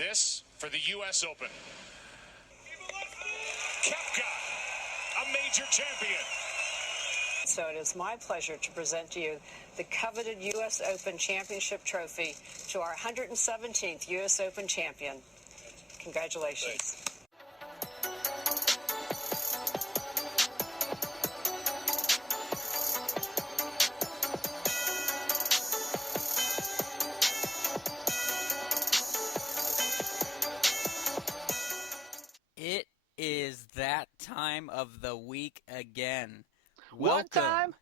This for the U.S. Open. Koepka, a major champion. So it is my pleasure to present to you the coveted U.S. Open Championship trophy to our 117th U.S. Open champion. Congratulations. Thanks. It is that time of the week again. What time?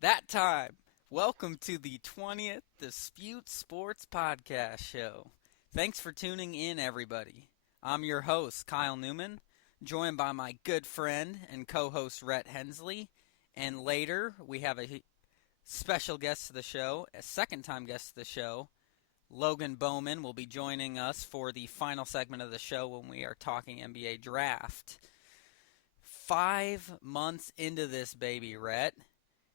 That time. Welcome to the 20th Dispute Sports Podcast Show. Thanks for tuning in, everybody. I'm your host, Kyle Neumann, joined by my good friend and co-host, Rhett Hensley. And later, we have a special guest to the show, a second-time guest to the show. Logan Bowman will be joining us for the final segment of the show when we are talking NBA draft. 5 months into this baby, Rhett.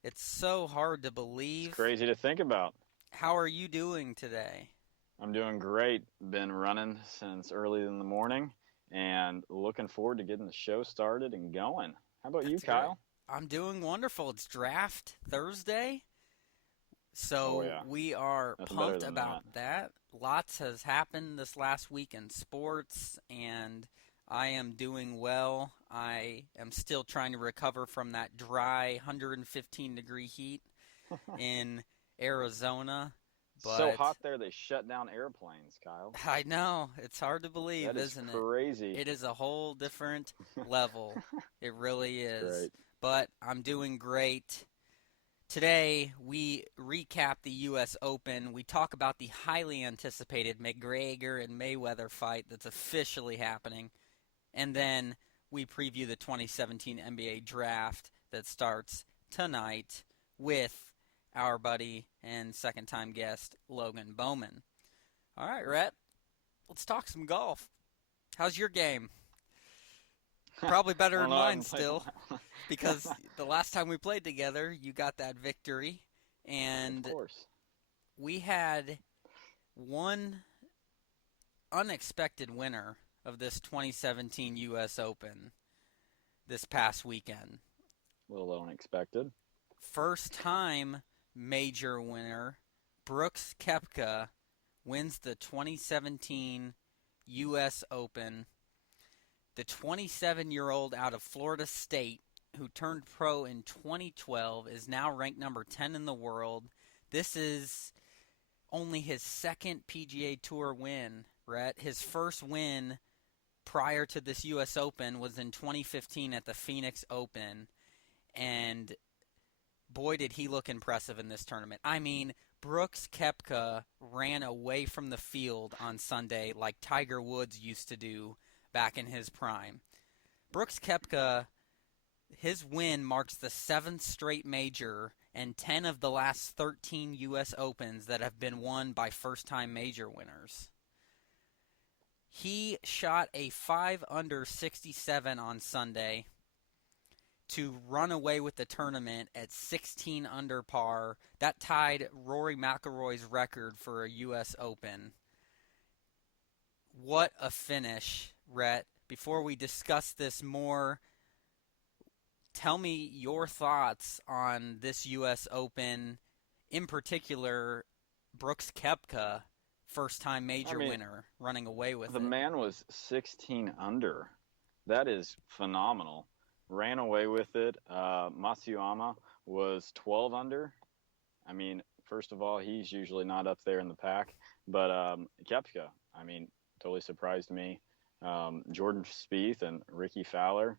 It's so hard to believe. It's crazy to think about. How are you doing today? I'm doing great. Been running since early in the morning and looking forward to getting the show started and going. How about you, Kyle? Great. I'm doing wonderful. It's draft Thursday. So we are pumped about that. Lots has happened this last week in sports, and I am doing well. I am still trying to recover from that dry 115-degree heat in Arizona. But so hot there they shut down airplanes, Kyle. I know. It's hard to believe, isn't it? That is crazy. It is a whole different level. It really is. Great. But I'm doing great. Today, we recap the U.S. Open. We talk about the highly anticipated McGregor and Mayweather fight that's officially happening. And then we preview the 2017 NBA draft that starts tonight with our buddy and second-time guest, Logan Bowman. All right, Rhett, let's talk some golf. How's your game? Probably better than mine still, because the last time we played together, you got that victory, and of course. We had one unexpected winner of this 2017 U.S. Open this past weekend. A little unexpected. First-time major winner, Brooks Koepka, wins the 2017 U.S. Open. The 27-year-old out of Florida State, who turned pro in 2012, is now ranked number 10 in the world. This is only his second PGA Tour win, Rhett. His first win prior to this U.S. Open was in 2015 at the Phoenix Open, and boy, did he look impressive in this tournament. I mean, Brooks Koepka ran away from the field on Sunday like Tiger Woods used to do back in his prime. Brooks Koepka, his win marks the 7th straight major and 10 of the last 13 U.S. Opens that have been won by first-time major winners. He shot a 5-under 67 on Sunday to run away with the tournament at 16 under par. That tied Rory McIlroy's record for a U.S. Open. What a finish, Rhett. Before we discuss this more, tell me your thoughts on this U.S. Open, in particular, Brooks Koepka, first-time major winner, running away with it. The man was 16 under. That is phenomenal. Ran away with it. Matsuyama was 12 under. I mean, first of all, he's usually not up there in the pack. But Koepka, I mean, totally surprised me. Jordan Spieth and Ricky Fowler.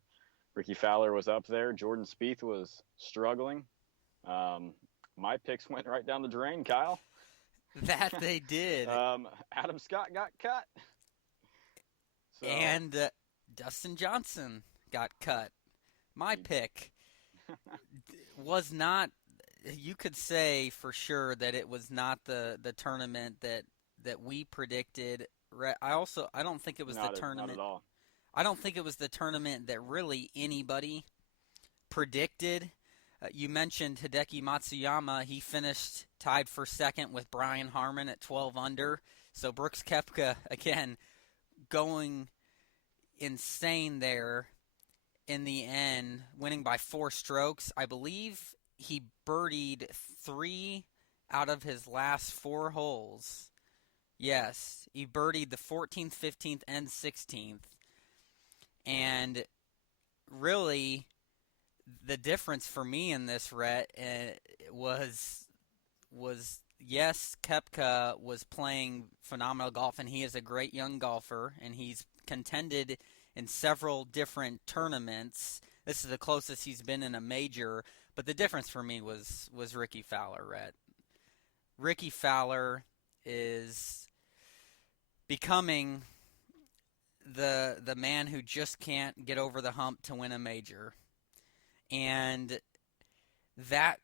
Ricky Fowler was up there. Jordan Spieth was struggling. My picks went right down the drain, Kyle. That they did. Adam Scott got cut. So. And Dustin Johnson got cut. My pick was not, you could say for sure that it was not the tournament that we predicted. I don't think it was the tournament. Not at all. I don't think it was the tournament that really anybody predicted. You mentioned Hideki Matsuyama. He finished tied for second with Brian Harman at 12 under. So Brooks Koepka, again, going insane there in the end, winning by 4 strokes. I believe he birdied 3 out of his last 4 holes. Yes, he birdied the 14th, 15th, and 16th. And really, the difference for me in this, Rhett, was yes, Koepka was playing phenomenal golf, and he is a great young golfer, and he's contended in several different tournaments. This is the closest he's been in a major, but the difference for me was Ricky Fowler, Rhett. Ricky Fowler is becoming the man who just can't get over the hump to win a major. And that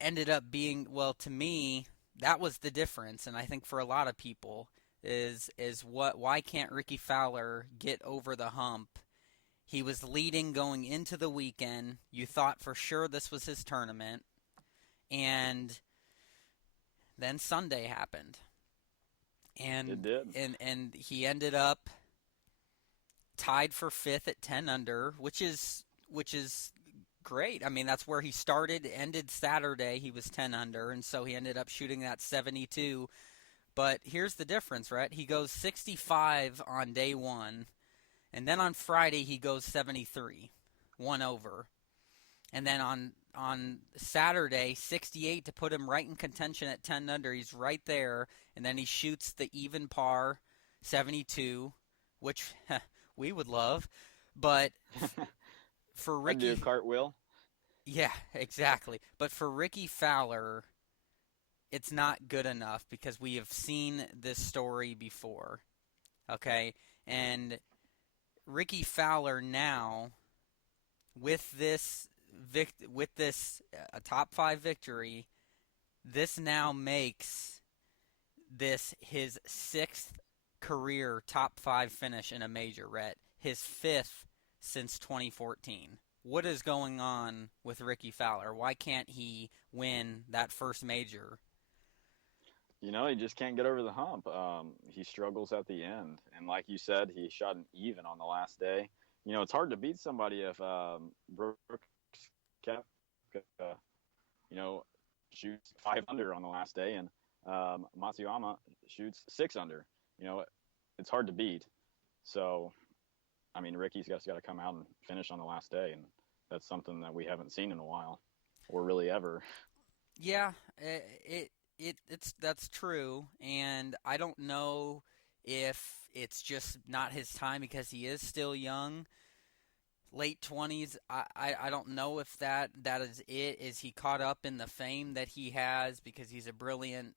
ended up being, well, to me, that was the difference. And I think for a lot of people is why can't Ricky Fowler get over the hump? He was leading going into the weekend. You thought for sure this was his tournament. And then Sunday happened. And it did. And he ended up tied for 5th at 10 under, which is great. I mean, that's where he started, ended Saturday. He was 10 under, and so he ended up shooting that 72. But here's the difference, right? He goes 65 on day 1, and then on Friday he goes 73, 1 over. And then on Saturday, 68 to put him right in contention at 10 under. He's right there, and then he shoots the even par 72, which we would love. But for Ricky, do a cartwheel. Yeah, exactly. But for Ricky Fowler, it's not good enough because we have seen this story before. Okay? And Ricky Fowler now, with this a top 5 victory, this now makes this his 6th career top 5 finish in a major, Rhett. His 5th since 2014. What is going on with Ricky Fowler? Why can't he win that first major? You know, he just can't get over the hump. He struggles at the end. And like you said, he shot an even on the last day. You know, it's hard to beat somebody if Brooks Koepka, shoots 5 under on the last day, and Matsuyama shoots 6 under. You know, it's hard to beat. So, I mean, Ricky's just got to come out and finish on the last day, and that's something that we haven't seen in a while, or really ever. Yeah, that's true, and I don't know if it's just not his time because he is still young, late 20s. I don't know if that is it. Is he caught up in the fame that he has because he's a brilliant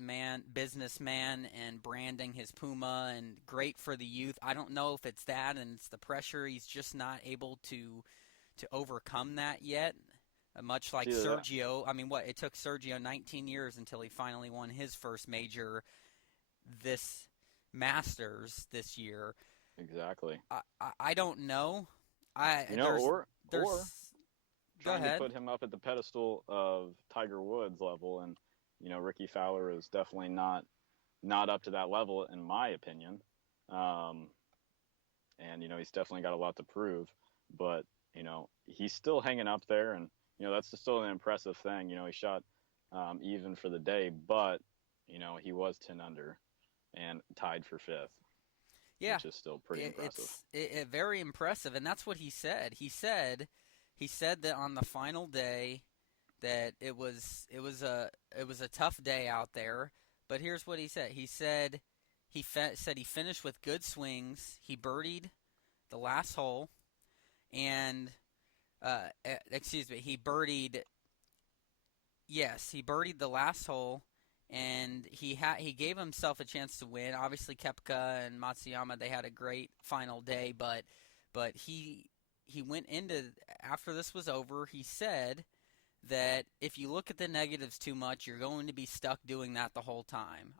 man, businessman, and branding his Puma and great for the youth? I don't know if it's that and it's the pressure. He's just not able to overcome that yet. Much like Sergio. I mean, it took Sergio 19 years until he finally won his first major, this Masters this year. Exactly. I don't know. Or go trying ahead. to put him up at the pedestal of Tiger Woods level, and Ricky Fowler is definitely not up to that level in my opinion. And he's definitely got a lot to prove, but he's still hanging up there, and that's still an impressive thing. He shot even for the day, but he was 10 under and tied for 5th. Yeah, which is still pretty impressive. It's very impressive, and that's what he said. He said that on the final day that it was a tough day out there. But here's what he said. He said he finished with good swings. He birdied the last hole, and he birdied. Yes, he birdied the last hole. And he gave himself a chance to win. Obviously, Koepka and Matsuyama, they had a great final day, but he went into, after this was over, he said that if you look at the negatives too much, you're going to be stuck doing that the whole time.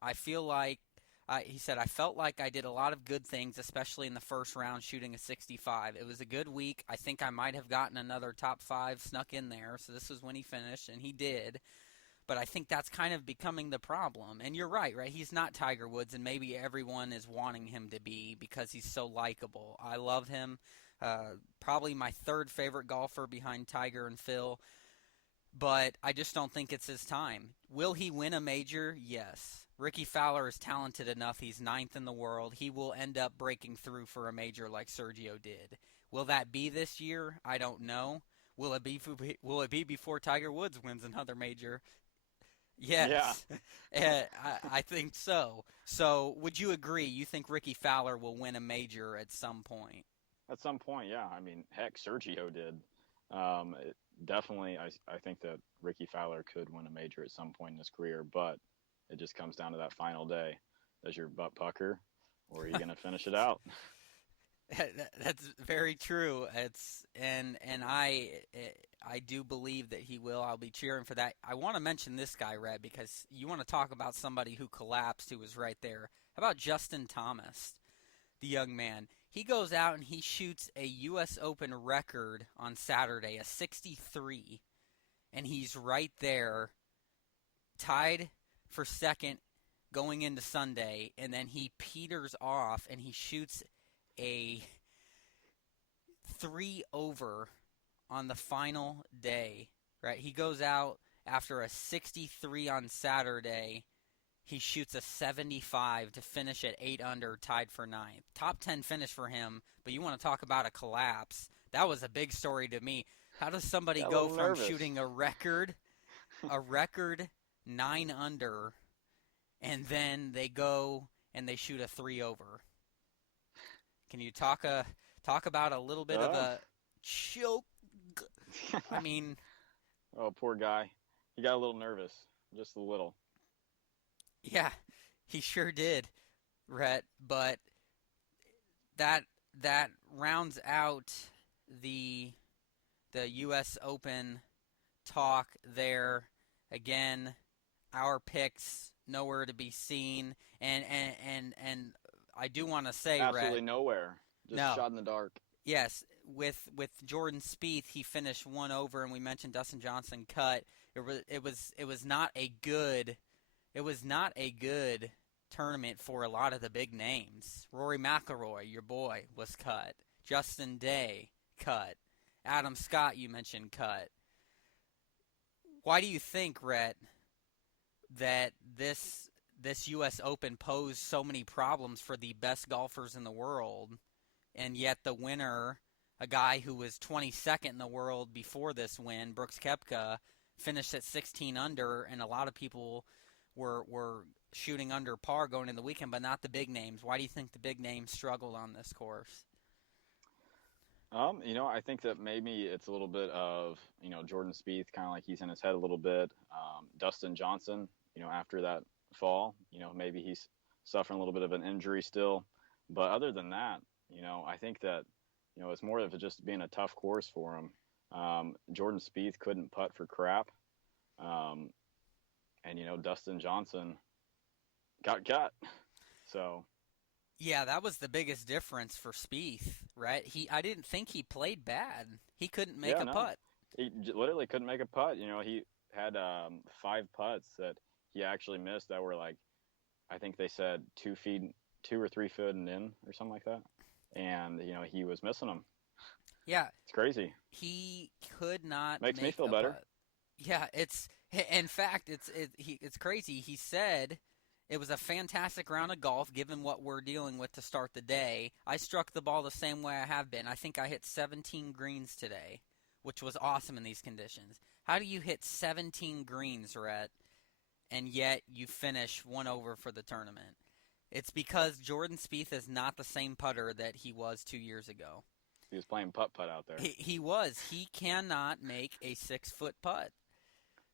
He said, I felt like I did a lot of good things, especially in the first round, shooting a 65. It was a good week. I think I might have gotten another top 5 snuck in there, so this was when he finished, and he did. but I think that's kind of becoming the problem. And you're right? He's not Tiger Woods, and maybe everyone is wanting him to be because he's so likable. I love him. Probably my third favorite golfer behind Tiger and Phil, but I just don't think it's his time. Will he win a major? Yes. Ricky Fowler is talented enough. He's 9th in the world. He will end up breaking through for a major like Sergio did. Will that be this year? I don't know. Will it be before Tiger Woods wins another major? Yes. Yeah. I think so. So would you agree? You think Ricky Fowler will win a major at some point? At some point, yeah. I mean, heck, Sergio did. Definitely, I think that Ricky Fowler could win a major at some point in his career, but it just comes down to that final day. Does your butt pucker, or are you going to finish it out? That's very true. And I do believe that he will. I'll be cheering for that. I want to mention this guy, Rhett, because you want to talk about somebody who collapsed, who was right there. How about Justin Thomas, the young man? He goes out and he shoots a U.S. Open record on Saturday, a 63, and he's right there, tied for second going into Sunday, and then he peters off and he shoots a 3 over on the final day, right? He goes out after a 63 on Saturday. He shoots a 75 to finish at 8 under, tied for 9th. Top 10 finish for him, but you want to talk about a collapse. That was a big story to me. How does somebody go from shooting a record 9 under, and then they go and they shoot a 3 over? Can you talk about a little bit of a choke? I mean, oh, poor guy. He got a little nervous, just a little. Yeah, he sure did, Rhett. But that rounds out the U.S. Open talk there. Again, our picks nowhere to be seen, and I do want to say, absolutely Rhett, nowhere, just shot in the dark. Yes, with Jordan Spieth, he finished 1 over, and we mentioned Dustin Johnson cut. It was not a good. It was not a good tournament for a lot of the big names. Rory McIlroy, your boy, was cut. Justin Day, cut. Adam Scott, you mentioned, cut. Why do you think, Rhett, that this U.S. Open posed so many problems for the best golfers in the world, and yet the winner, a guy who was 22nd in the world before this win, Brooks Koepka, finished at 16 under, and a lot of people were shooting under par going into the weekend, but not the big names. Why do you think the big names struggled on this course? I think that maybe it's a little bit of, Jordan Spieth, kind of like he's in his head a little bit. Dustin Johnson, after that fall, maybe he's suffering a little bit of an injury still. But other than that, I think that, it's more of just being a tough course for him. Jordan Spieth couldn't putt for crap. And, Dustin Johnson got cut. So. Yeah, that was the biggest difference for Spieth, right? I didn't think he played bad. He couldn't make a putt. He literally couldn't make a putt. He had 5 putts that he actually missed that were like, I think they said 2 or 3 feet in or something like that. And, he was missing them. Yeah. It's crazy. He could not Makes make me feel a better. putt. Yeah, in fact, it's crazy. He said it was a fantastic round of golf given what we're dealing with to start the day. I struck the ball the same way I have been. I think I hit 17 greens today, which was awesome in these conditions. How do you hit 17 greens, Rhett, and yet you finish 1 over for the tournament? It's because Jordan Spieth is not the same putter that he was 2 years ago. He was playing putt-putt out there. He was. He cannot make a 6-foot putt.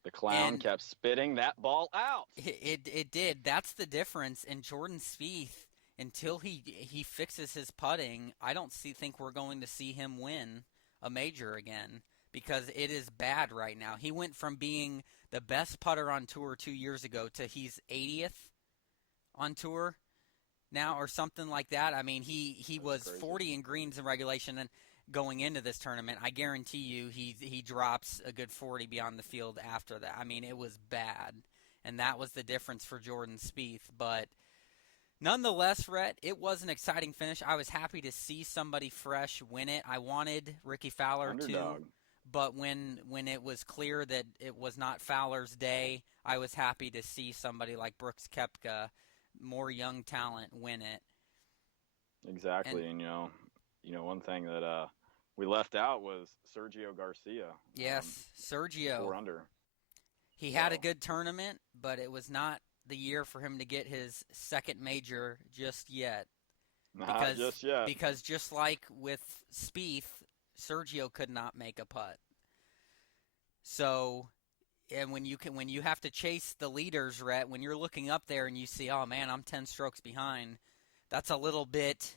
The clown kept spitting that ball out. It did. That's the difference. And Jordan Spieth, until he fixes his putting, I don't think we're going to see him win a major again because it is bad right now. He went from being the best putter on tour 2 years ago to he's 80th on tour now or something like that. I mean, he was crazy. 40 in greens in regulation, going into this tournament. I guarantee you he drops a good 40 beyond the field after that. I mean, it was bad, and that was the difference for Jordan Spieth. But nonetheless, Rhett, it was an exciting finish. I was happy to see somebody fresh win it. I wanted Ricky Fowler Underdog. to, but when it was clear that it was not Fowler's day, I was happy to see somebody like Brooks Koepka, more young talent, win it. Exactly, and you know, one thing that we left out was Sergio Garcia. Yes, Sergio. 4 under. He had a good tournament, but it was not the year for him to get his second major just yet. Not just yet. Because just like with Spieth, Sergio could not make a putt. So, and when you have to chase the leaders, Rhett, when you're looking up there and you see, oh man, I'm 10 strokes behind, that's a little bit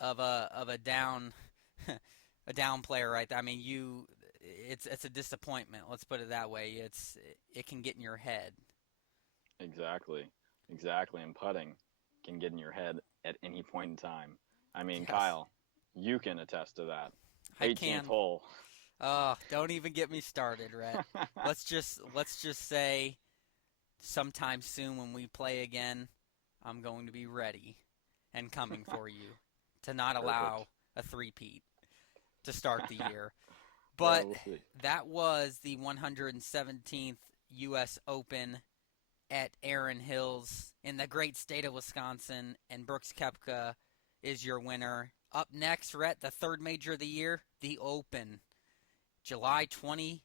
of a down a down player right there. I mean, it's a disappointment. Let's put it that way. It can get in your head. Exactly. And putting can get in your head at any point in time. I mean, Yes. Kyle, you can attest to that. I 18th can. hole. Oh, don't even get me started, Rhett. let's just say sometime soon when we play again, I'm going to be ready and coming for you to not allow a three-peat to start the year. But We'll see. that was the 117th U.S. Open at Erin Hills in the great state of Wisconsin, and Brooks Koepka is your winner. Up next, Rhett, the third major of the year, the Open, July 20th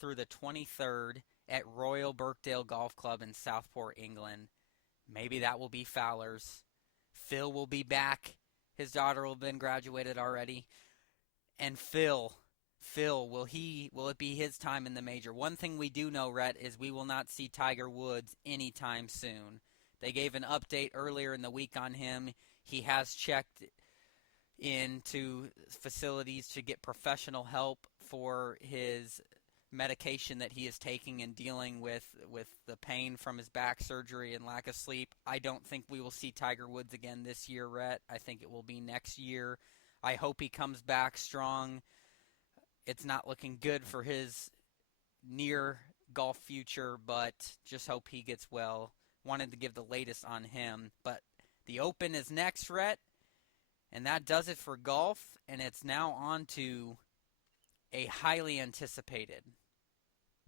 through the 23rd at Royal Birkdale Golf Club in Southport, England. Maybe that will be Fowler's. Phil will be back. His daughter will have been graduated already. And Phil, will it be his time in the major? One thing we do know, Rhett, is we will not see Tiger Woods anytime soon. They gave an update earlier in the week on him. He has checked into facilities to get professional help for his medication that he is taking and dealing with the pain from his back surgery and lack of sleep. I don't think we will see Tiger Woods again this year, Rhett. I think it will be next year. I hope he comes back strong. It's not looking good for his near golf future, but just hope he gets well. Wanted to give the latest on him. But the Open is next, Rhett, and that does it for golf, and it's now on to a highly anticipated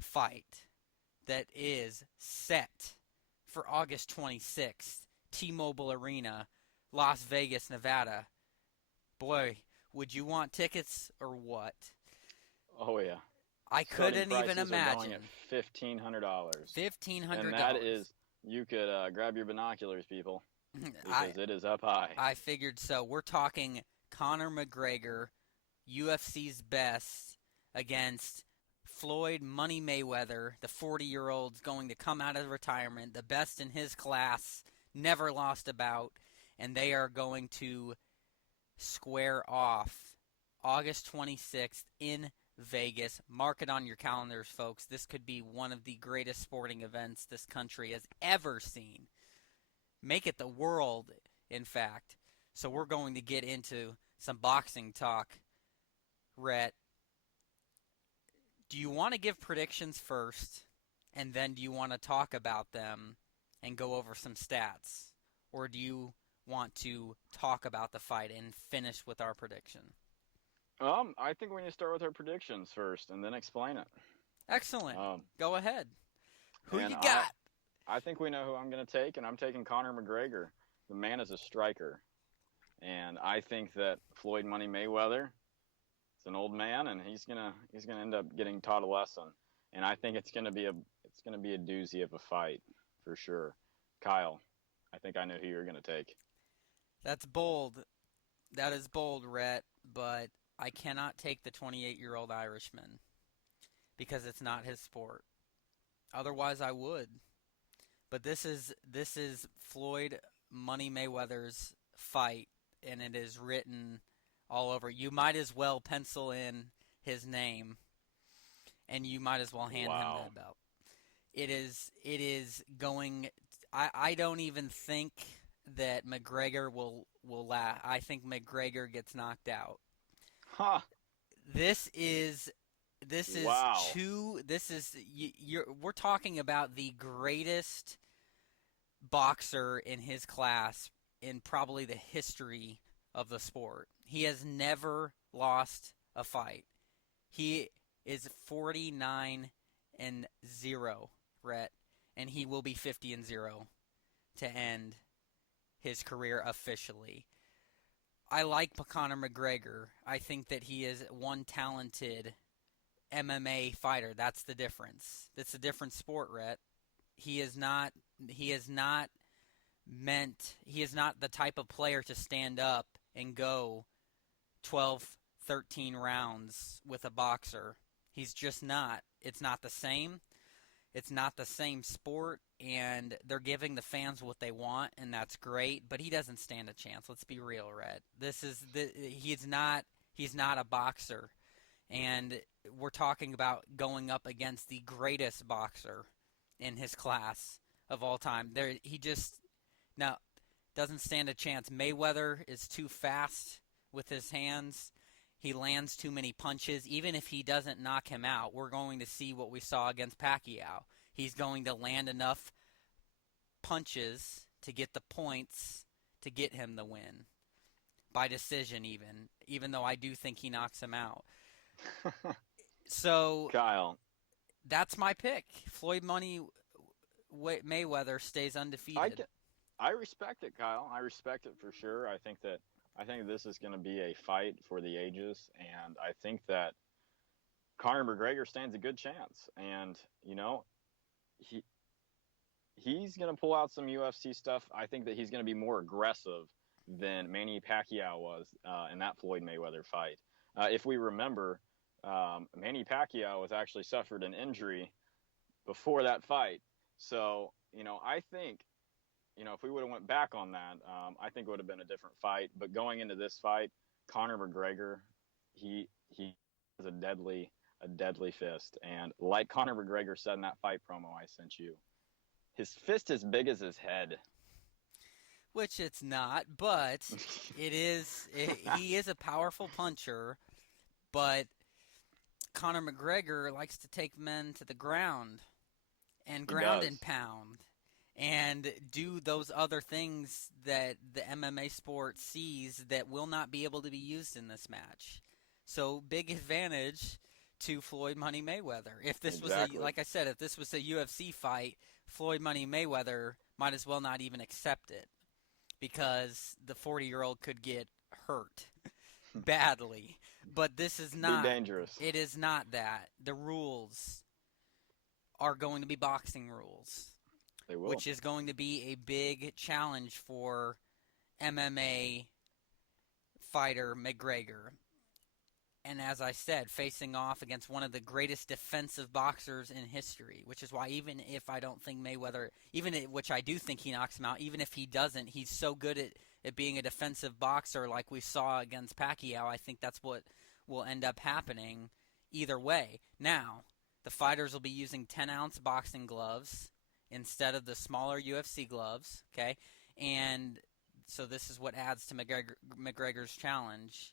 fight that is set for August 26th, T-Mobile Arena, Las Vegas, Nevada. Boy, would you want tickets or what? Oh, yeah. I couldn't even Prices are going imagine. at $1,500. $1,500. And that is, you could grab your binoculars, people, because it is up high. I figured so. We're talking Conor McGregor, UFC's best, against Floyd Money Mayweather, the 40-year-old's going to come out of retirement, the best in his class, never lost a bout, and they are going to square off August 26th in Vegas. Mark it on your calendars, folks. This could be one of the greatest sporting events this country has ever seen. Make it the world, in fact. So we're going to get into some boxing talk. Rhett, do you want to give predictions first, and then do you want to talk about them and go over some stats? Or do you want to talk about the fight and finish with our prediction? I think we need to start with our predictions first and then explain it. Excellent. Go ahead. Who you and got? I think we know who I'm going to take, and I'm taking Conor McGregor. The man is a striker. And I think that Floyd Money Mayweather is an old man, and he's gonna end up getting taught a lesson. And I think it's gonna be a doozy of a fight for sure. Kyle, I think I know who you're gonna take. That's bold. That is bold, Rhett, but I cannot take the 28-year-old Irishman because it's not his sport. Otherwise, I would. But this is Floyd Money Mayweather's fight, and it is written all over. You might as well pencil in his name, and you might as well hand him that belt. It is going. I don't even think that McGregor will I think McGregor gets knocked out. Huh. This is Wow. we're talking about the greatest boxer in his class in probably the history of the sport. He has never lost a fight. He is 49-0, Rhett, and he will be 50-0 to end his career officially. I like Conor McGregor. I think that he is one talented MMA fighter. That's the difference. It's a different sport, Rhett. He is not the type of player to stand up and go 12, 13 rounds with a boxer. He's just not. It's not the same. It's not the same sport, and they're giving the fans what they want, and that's great, but he doesn't stand a chance. Let's be real, Rhett. He's not a boxer, and we're talking about going up against the greatest boxer in his class of all time. He just doesn't stand a chance. Mayweather is too fast with his hands. He lands too many punches. Even if he doesn't knock him out, we're going to see what we saw against Pacquiao. He's going to land enough punches to get the points to get him the win. By decision even though I do think he knocks him out. So, Kyle, that's my pick. Floyd Mayweather stays undefeated. I respect it, Kyle. I respect it for sure. I think this is going to be a fight for the ages, and I think that Conor McGregor stands a good chance. And he's going to pull out some UFC stuff. I think that he's going to be more aggressive than Manny Pacquiao was in that Floyd Mayweather fight. If we remember, Manny Pacquiao was actually suffered an injury before that fight. So, I think, if we would have went back on that, I think it would have been a different fight. But going into this fight, Conor McGregor, he has a deadly fist. And like Conor McGregor said in that fight promo I sent you, his fist as big as his head. Which it's not, but it is. He is a powerful puncher, but Conor McGregor likes to take men to the ground and ground and pound and do those other things that the MMA sport sees that will not be able to be used in this match. So big advantage to Floyd Money Mayweather. If this was like I said, if this was a UFC fight, Floyd Money Mayweather might as well not even accept it because the 40-year-old could get hurt badly. But this is not. Be dangerous. It is not that. The rules are going to be boxing rules. They will. Which is going to be a big challenge for MMA fighter McGregor. And as I said, facing off against one of the greatest defensive boxers in history, which is why even if I don't think Mayweather, which I do think he knocks him out, even if he doesn't, he's so good at being a defensive boxer like we saw against Pacquiao. I think that's what will end up happening either way. Now, the fighters will be using 10-ounce boxing gloves instead of the smaller UFC gloves, okay? And so this is what adds to McGregor's challenge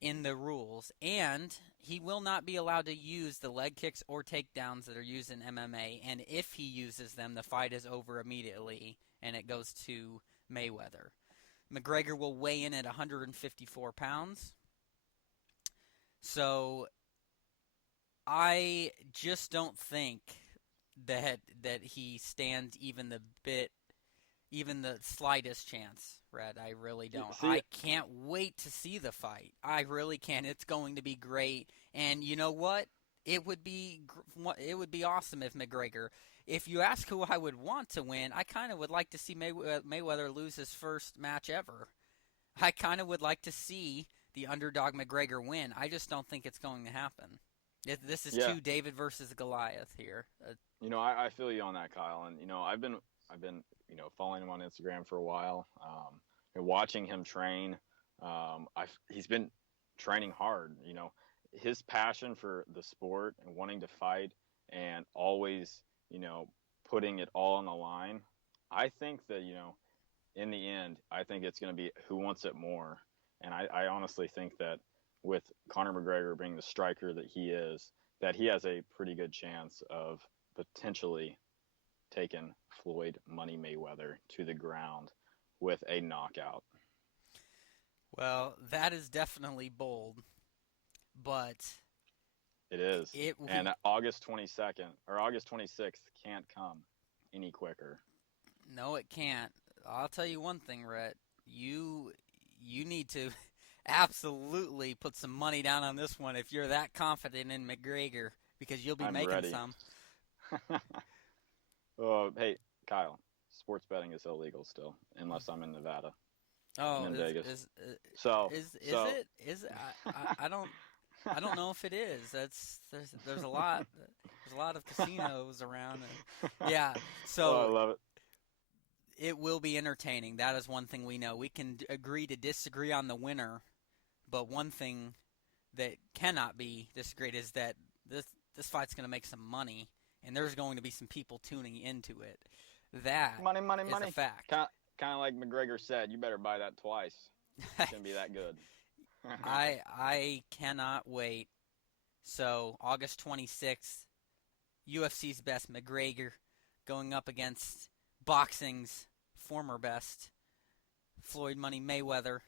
in the rules. And he will not be allowed to use the leg kicks or takedowns that are used in MMA. And if he uses them, the fight is over immediately, and it goes to Mayweather. McGregor will weigh in at 154 pounds. So I just don't think that he stands even the slightest chance, Rhett. I really don't. I can't wait to see the fight. I really can. It's going to be great. And you know what? It would be awesome if McGregor. If you ask who I would want to win, I kind of would like to see Mayweather lose his first match ever. I kind of would like to see the underdog McGregor win. I just don't think it's going to happen. This is too David versus Goliath here. I feel you on that, Kyle. And I've been following him on Instagram for a while, and watching him train. He's been training hard. His passion for the sport and wanting to fight and always putting it all on the line. I think that in the end, I think it's going to be who wants it more. And I honestly think that with Conor McGregor being the striker that he is, that he has a pretty good chance of potentially taking Floyd Money Mayweather to the ground with a knockout. Well, that is definitely bold, but it is. And August 22nd or August 26th can't come any quicker. No, it can't. I'll tell you one thing, Rhett. You need to absolutely put some money down on this one if you're that confident in McGregor, because you'll be making ready. some. Oh, hey, Kyle, sports betting is illegal still, unless I'm in Nevada. Oh, in Vegas. Is it? Is it? I don't know if it is. There's a lot of casinos around. Yeah, so I love it. It will be entertaining. That is one thing we know. We can agree to disagree on the winner, but one thing that cannot be disagreed is that this fight's going to make some money, and there's going to be some people tuning into it. That money, is a fact. Kind of like McGregor said, you better buy that twice. It's going to be that good. I cannot wait. So, August 26th, UFC's best McGregor going up against boxing's former best, Floyd Money Mayweather.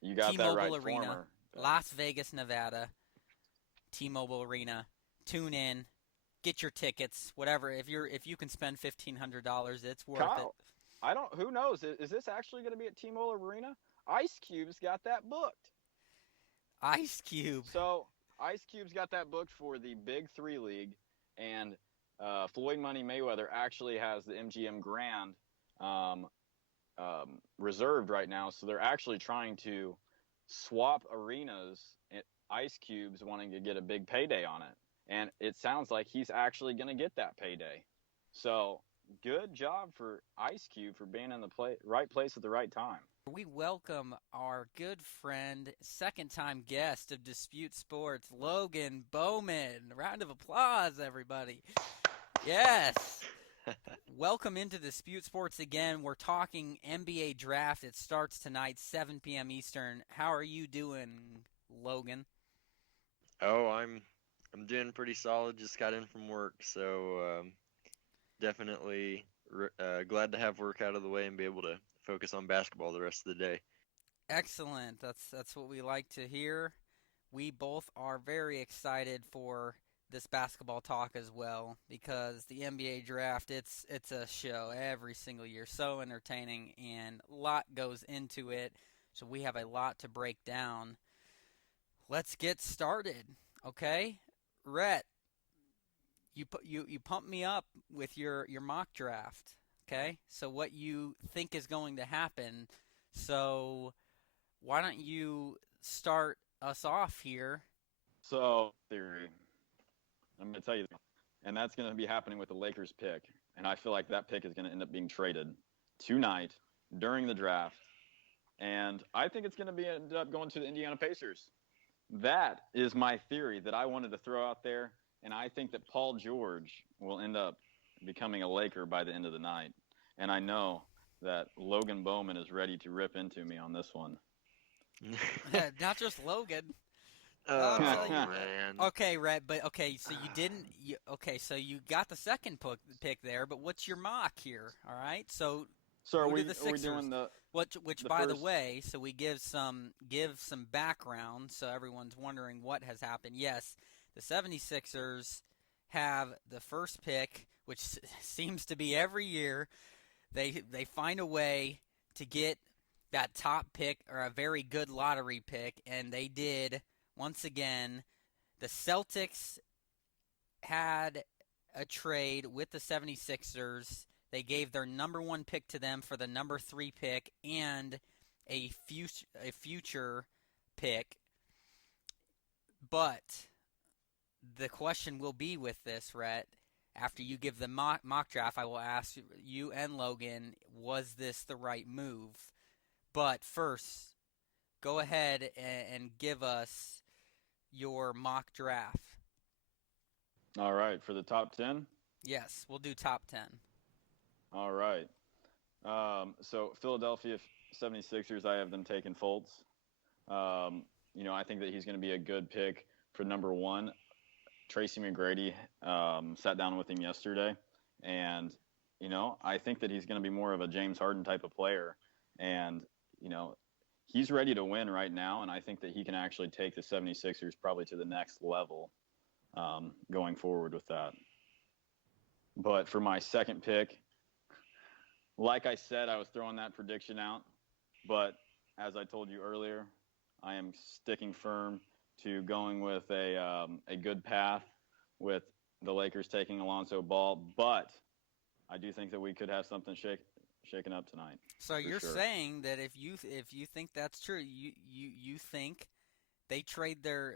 You got T-Mobile that right, Arena, former. Las Vegas, Nevada. T-Mobile Arena. Tune in, get your tickets, whatever. If you can spend $1,500, it's worth it. Who knows? Is this actually going to be at T-Mobile Arena? Ice Cube's got that booked. Ice Cube. So Ice Cube's got that booked for the Big 3 League, and Floyd Money Mayweather actually has the MGM Grand reserved right now. So they're actually trying to swap arenas. Ice Cube's wanting to get a big payday on it, and it sounds like he's actually going to get that payday. So good job for Ice Cube for being in the right place at the right time. We welcome our good friend, second-time guest of Dispute Sports, Logan Bowman. Round of applause, everybody. Yes. Welcome into Dispute Sports again. We're talking NBA draft. It starts tonight, 7 p.m. Eastern. How are you doing, Logan? Oh, I'm doing pretty solid. Just got in from work, so definitely glad to have work out of the way and be able to focus on basketball the rest of the day. Excellent. That's what we like to hear. We both are very excited for this basketball talk as well, because the NBA draft, it's a show every single year. So entertaining, and a lot goes into it. So we have a lot to break down. Let's get started, okay? Rhett, you pumped me up with your mock draft, okay? So what you think is going to happen. So why don't you start us off here? So, theory. I'm going to tell you, and that's going to be happening with the Lakers pick. And I feel like that pick is going to end up being traded tonight during the draft. And I think it's going to end up going to the Indiana Pacers. That is my theory that I wanted to throw out there. And I think that Paul George will end up becoming a Laker by the end of the night. And I know that Logan Bowman is ready to rip into me on this one. Not just Logan. Oh, man. Okay, Rhett, but okay, so you didn't. So you got the second pick there, but what's your mock here? All right, so are we Sixers, doing the which the by first... the way, so we give some background so everyone's wondering what has happened. Yes, the 76ers have the first pick, which seems to be every year. They find a way to get that top pick, or a very good lottery pick, and they did. Once again, the Celtics had a trade with the 76ers. They gave their number 1 pick to them for the number 3 pick and a future pick. But the question will be with this, Rhett, after you give the mock draft, I will ask you and Logan, was this the right move? But first, go ahead and give us your mock draft. All right, for the top 10? Yes, we'll do top 10. All right. So Philadelphia 76ers, I have them taking Fultz. I think that he's going to be a good pick for number one. Tracy McGrady sat down with him yesterday, and I think that he's going to be more of a James Harden type of player, and he's ready to win right now, and I think that he can actually take the 76ers probably to the next level going forward with that. But for my second pick, like I said, I was throwing that prediction out, but as I told you earlier, I am sticking firm to going with a good path with the Lakers taking Alonzo Ball, but I do think that we could have something shaken up tonight. So you're saying that if you think that's true, you think they trade their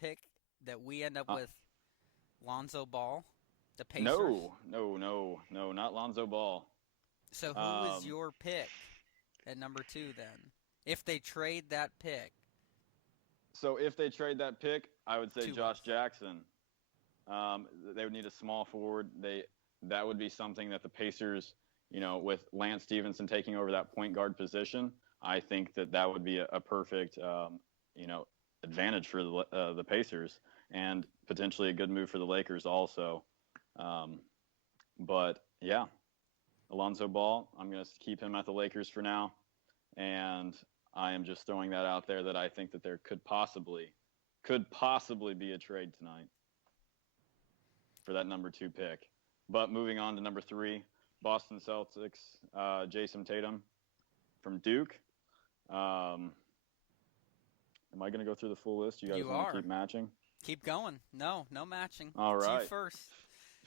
pick, that we end up with Lonzo Ball, the Pacers? No, not Lonzo Ball. So who is your pick at number 2 then? If they trade that pick. So if they trade that pick, I would say Josh Jackson. They would need a small forward. That would be something that the Pacers, with Lance Stevenson taking over that point guard position, I think that would be a perfect, advantage for the Pacers, and potentially a good move for the Lakers also. But yeah, Alonzo Ball, I'm going to keep him at the Lakers for now, and I am just throwing that out there that I think that there could possibly be a trade tonight for that number 2 pick. But moving on to number 3, Boston Celtics, Jason Tatum from Duke. Am I going to go through the full list? You guys want to keep matching? Keep going. No matching. All right. You first.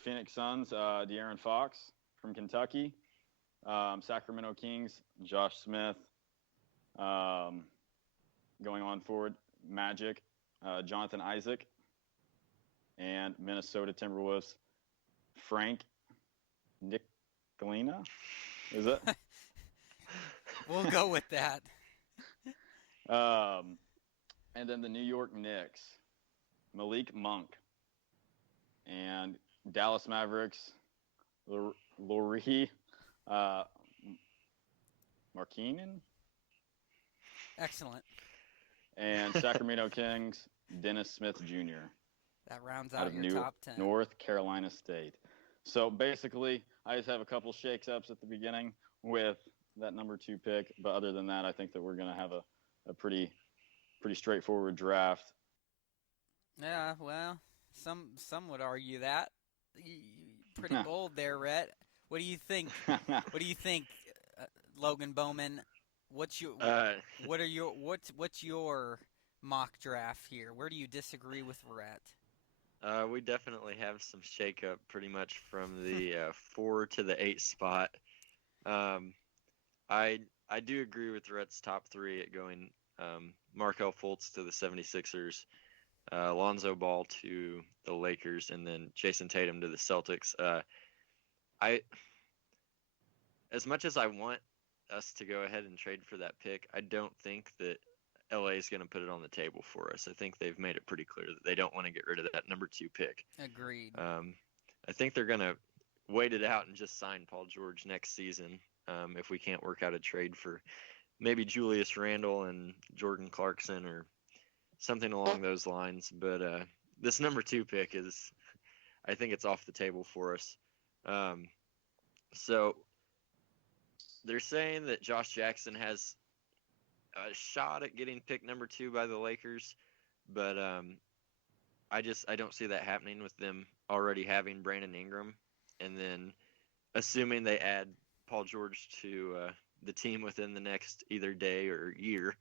Phoenix Suns, De'Aaron Fox from Kentucky. Sacramento Kings, Josh Smith. Going on forward, Magic, Jonathan Isaac. And Minnesota Timberwolves, Frank Nicolina? Is it? We'll go with that. And then the New York Knicks, Malik Monk. And Dallas Mavericks, Lauri Markkanen. Excellent. And Sacramento Kings, Dennis Smith Jr. That rounds out your top 10. North Carolina State. So basically, I just have a couple shakes-ups at the beginning with that number 2 pick. But other than that, I think that we're going to have a pretty straightforward draft. Yeah, well, some would argue that. Pretty bold there, Rhett. What do you think? What do you think, Logan Bowman? What's your mock draft here? Where do you disagree with Rhett? We definitely have some shakeup pretty much from the 4 to the 8 spot. I do agree with Rhett's top 3 at going Markelle Fultz to the 76ers, Lonzo Ball to the Lakers, and then Jason Tatum to the Celtics. As much as I want us to go ahead and trade for that pick, I don't think that LA is going to put it on the table for us. I think they've made it pretty clear that they don't want to get rid of that number 2 pick. Agreed. I think they're going to wait it out and just sign Paul George next season if we can't work out a trade for maybe Julius Randle and Jordan Clarkson or something along those lines. But this number 2 pick I think it's off the table for us. So they're saying that Josh Jackson has a shot at getting picked number 2 by the Lakers, but I don't see that happening with them already having Brandon Ingram, and then assuming they add Paul George to the team within the next either day or year.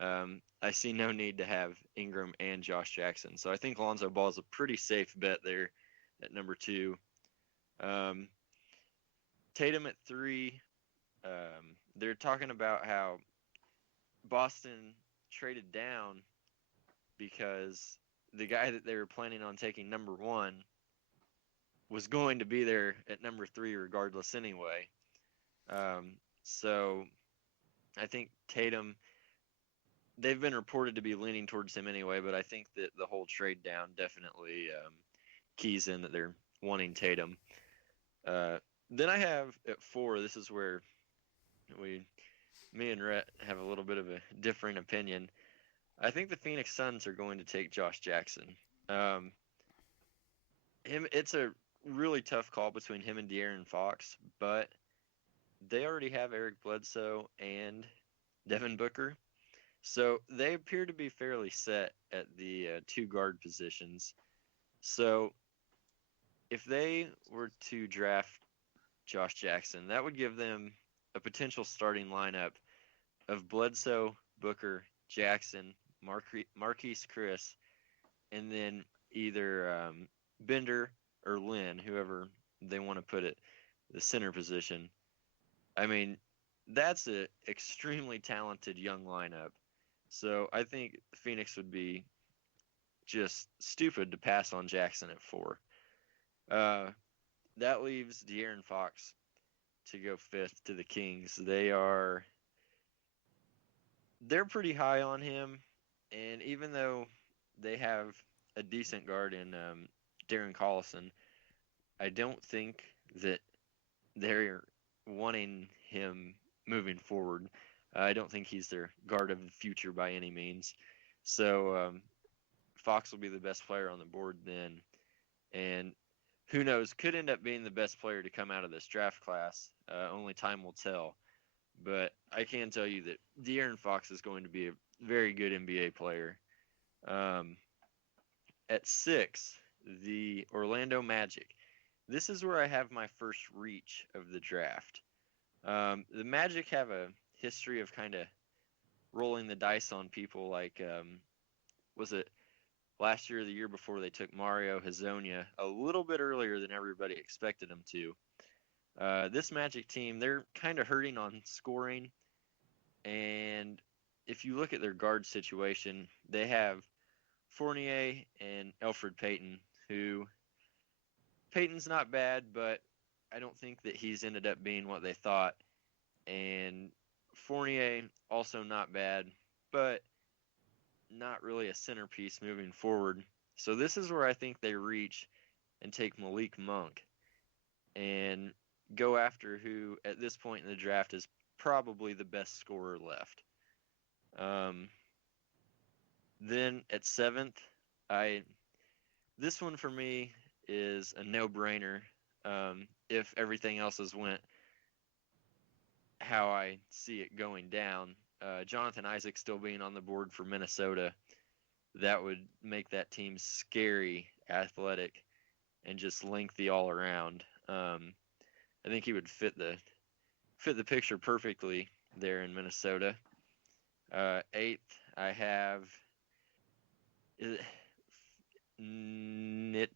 I see no need to have Ingram and Josh Jackson, so I think Lonzo Ball is a pretty safe bet there at number 2. Tatum at 3. They're talking about how Boston traded down because the guy that they were planning on taking number 1 was going to be there at number 3 regardless anyway. So I think Tatum, they've been reported to be leaning towards him anyway, but I think that the whole trade down definitely keys in that they're wanting Tatum. Then I have at 4. This is where me and Rhett have a little bit of a different opinion. I think the Phoenix Suns are going to take Josh Jackson. It's a really tough call between him and De'Aaron Fox, but they already have Eric Bledsoe and Devin Booker. So they appear to be fairly set at the 2 guard positions. So if they were to draft Josh Jackson, that would give them a potential starting lineup of Bledsoe, Booker, Jackson, Marquise Chris, and then either Bender or Lynn, whoever they want to put at the center position. I mean, that's an extremely talented young lineup. So I think Phoenix would be just stupid to pass on Jackson at 4. That leaves De'Aaron Fox to go 5th to the Kings. They're pretty high on him, and even though they have a decent guard in Darren Collison, I don't think that they're wanting him moving forward. I don't think he's their guard of the future by any means. So Fox will be the best player on the board then. And who knows, could end up being the best player to come out of this draft class. Only time will tell. But I can tell you that De'Aaron Fox is going to be a very good NBA player. At 6, the Orlando Magic. This is where I have my first reach of the draft. The Magic have a history of kind of rolling the dice on people like, was it last year or the year before they took Mario Hezonja a little bit earlier than everybody expected them to. This Magic team, they're kind of hurting on scoring, and if you look at their guard situation, they have Fournier and Elfrid Payton, who Payton's not bad, but I don't think that he's ended up being what they thought, and Fournier also not bad, but not really a centerpiece moving forward. So this is where I think they reach and take Malik Monk and go after who at this point in the draft is probably the best scorer left. Then at 7th, this one for me is a no-brainer if everything else has went how I see it going down. Jonathan Isaac still being on the board for Minnesota, that would make that team scary, athletic, and just lengthy all around. I think he would fit the picture perfectly there in Minnesota. 8th, I have Ntilikina.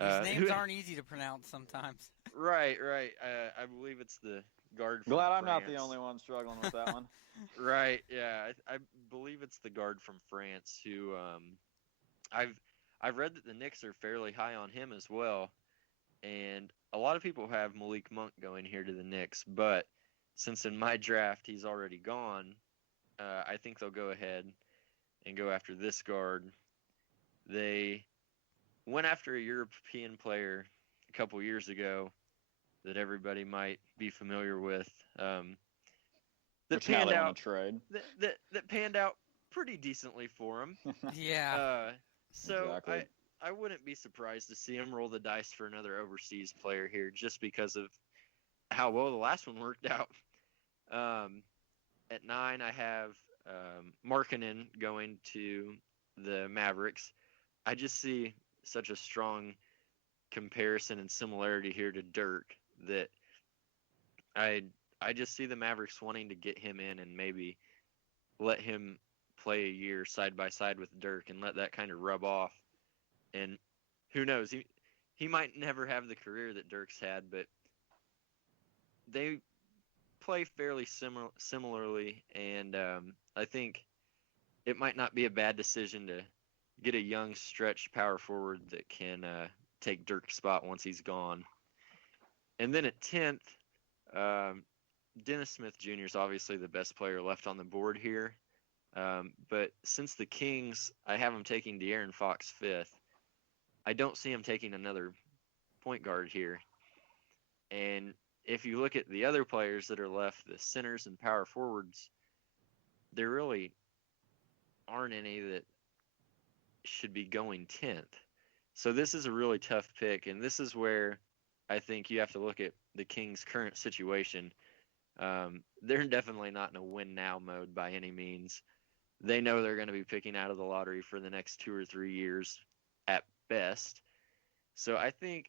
These names aren't easy to pronounce sometimes. Right. I believe it's the guard from Glad I'm France. not the only one struggling with that one. Right, yeah. I believe it's the guard from France who I've read that the Knicks are fairly high on him as well. And a lot of people have Malik Monk going here to the Knicks, but since in my draft he's already gone, I think they'll go ahead and go after this guard. They went after a European player a couple years ago that everybody might be familiar with. That panned out trade. That panned out pretty decently for him. Yeah. So Exactly. I wouldn't be surprised to see him roll the dice for another overseas player here just because of how well the last one worked out. At 9, I have Markkanen going to the Mavericks. I just see such a strong comparison and similarity here to Dirk that I just see the Mavericks wanting to get him in and maybe let him play a year side by side with Dirk and let that kind of rub off. And who knows, he might never have the career that Dirk's had, but they play fairly similarly, and I think it might not be a bad decision to get a young stretch power forward that can take Dirk's spot once he's gone. And then at 10th, Dennis Smith Jr. is obviously the best player left on the board here. But since the Kings, I have him taking De'Aaron Fox 5th. I don't see him taking another point guard here. And if you look at the other players that are left, the centers and power forwards, there really aren't any that should be going 10th. So this is a really tough pick, and this is where I think you have to look at the Kings' current situation. They're definitely not in a win-now mode by any means. They know they're going to be picking out of the lottery for the next 2 or 3 years at best. So I think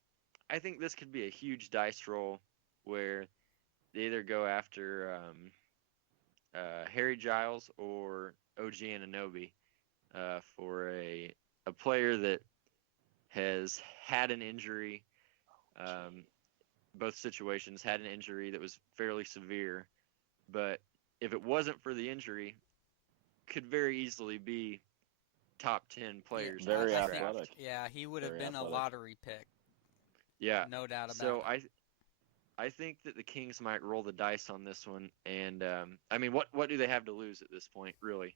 this could be a huge dice roll where they either go after Harry Giles or OG Anunoby for a player that has had an injury. Both situations had an injury that was fairly severe, but if it wasn't for the injury, could very easily be top 10 players. Very in the draft. athletic. Yeah, he would have Very been athletic. a lottery pick. Yeah, No doubt about so it. I think that the Kings might roll the dice on this one, and I mean, what do they have to lose at this point, really?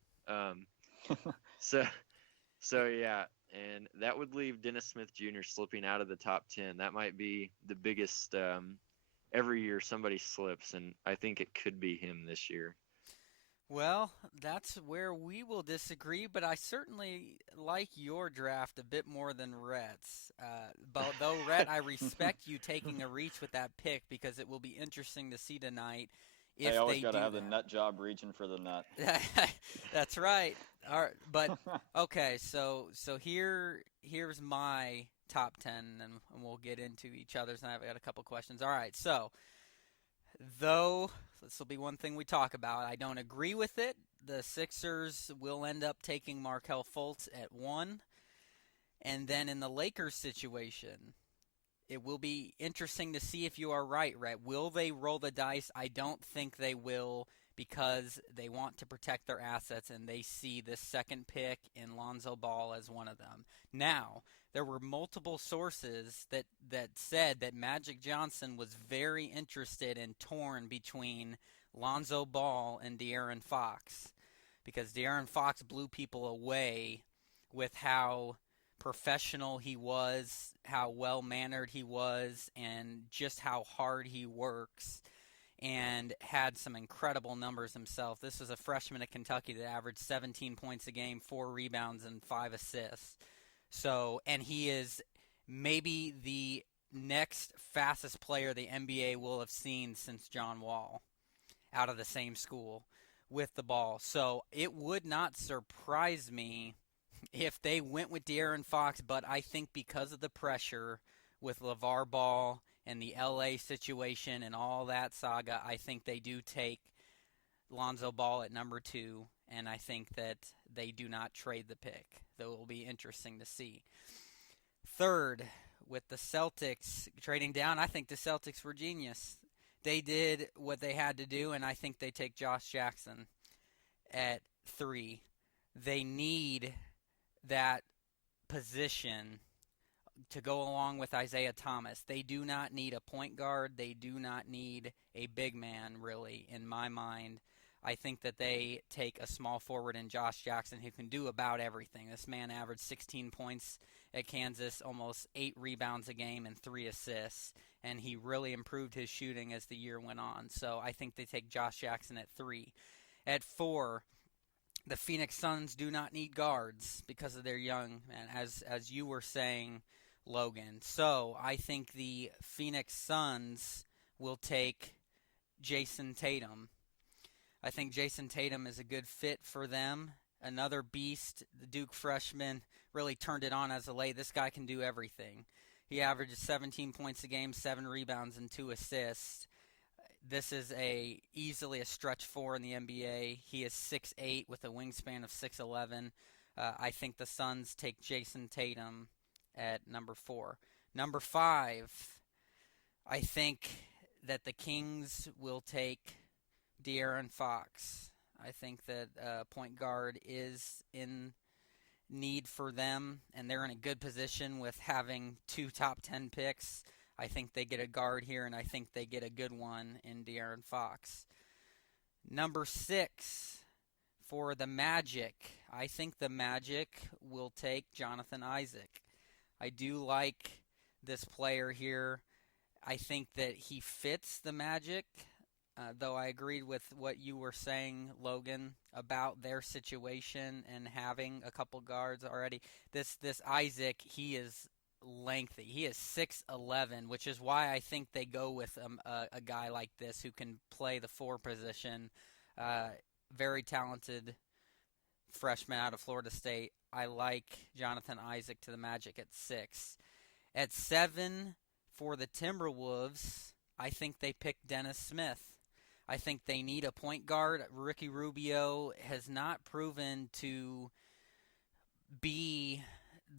So yeah, and that would leave Dennis Smith Jr. slipping out of the top 10. That might be the biggest. Every year somebody slips, and I think it could be him this year. Well, that's where we will disagree, but I certainly like your draft a bit more than Rhett's. But though, Rhett, I respect you taking a reach with that pick because it will be interesting to see tonight if They always they got to do have that. the nut job reaching for the nut. That's right. All right, but okay, so here's my top 10, and we'll get into each other's, and I've got a couple questions. All right, so though this will be one thing we talk about, I don't agree with it. The Sixers will end up taking Markelle Fultz at 1, and then in the Lakers situation, it will be interesting to see if you are right, Rhett. Will they roll the dice? I don't think they will because they want to protect their assets and they see this second pick in Lonzo Ball as one of them. Now, there were multiple sources that said that Magic Johnson was very interested and torn between Lonzo Ball and De'Aaron Fox because De'Aaron Fox blew people away with how professional he was, how well-mannered he was, and just how hard he works, and had some incredible numbers himself. This was a freshman at Kentucky that averaged 17 points a game, 4 rebounds, and 5 assists. So, and he is maybe the next fastest player the NBA will have seen since John Wall out of the same school with the ball. So it would not surprise me if they went with De'Aaron Fox, but I think because of the pressure with LeVar Ball and the LA situation and all that saga, I think they do take Lonzo Ball at number 2, and I think that they do not trade the pick, though it will be interesting to see. Third, with the Celtics trading down, I think the Celtics were genius. They did what they had to do, and I think they take Josh Jackson at 3. They need that position to go along with Isaiah Thomas. They do not need a point guard. They do not need a big man, really, in my mind. I think that they take a small forward in Josh Jackson who can do about everything. This man averaged 16 points at Kansas, almost 8 rebounds a game and 3 assists, and he really improved his shooting as the year went on. So I think they take Josh Jackson at 3. At 4, the Phoenix Suns do not need guards because of their young man, as you were saying, Logan. So I think the Phoenix Suns will take Jason Tatum. I think Jason Tatum is a good fit for them. Another beast. The Duke freshman really turned it on as of late. This guy can do everything. He averages 17 points a game, 7 rebounds, and 2 assists. This is easily a stretch 4 in the NBA. He is 6'8" with a wingspan of 6'11". I think the Suns take Jason Tatum at number 4. Number 5, I think that the Kings will take De'Aaron Fox. I think that point guard is in need for them, and they're in a good position with having 2 top 10 picks. I think they get a guard here, and I think they get a good one in De'Aaron Fox. Number 6, for the Magic, I think the Magic will take Jonathan Isaac. I do like this player here. I think that he fits the Magic, though I agreed with what you were saying, Logan, about their situation and having a couple guards already. This Isaac, he is lengthy. He is 6'11", which is why I think they go with a guy like this who can play the 4 position. Very talented freshman out of Florida State. I like Jonathan Isaac to the Magic at 6. At 7 for the Timberwolves, I think they picked Dennis Smith. I think they need a point guard. Ricky Rubio has not proven to be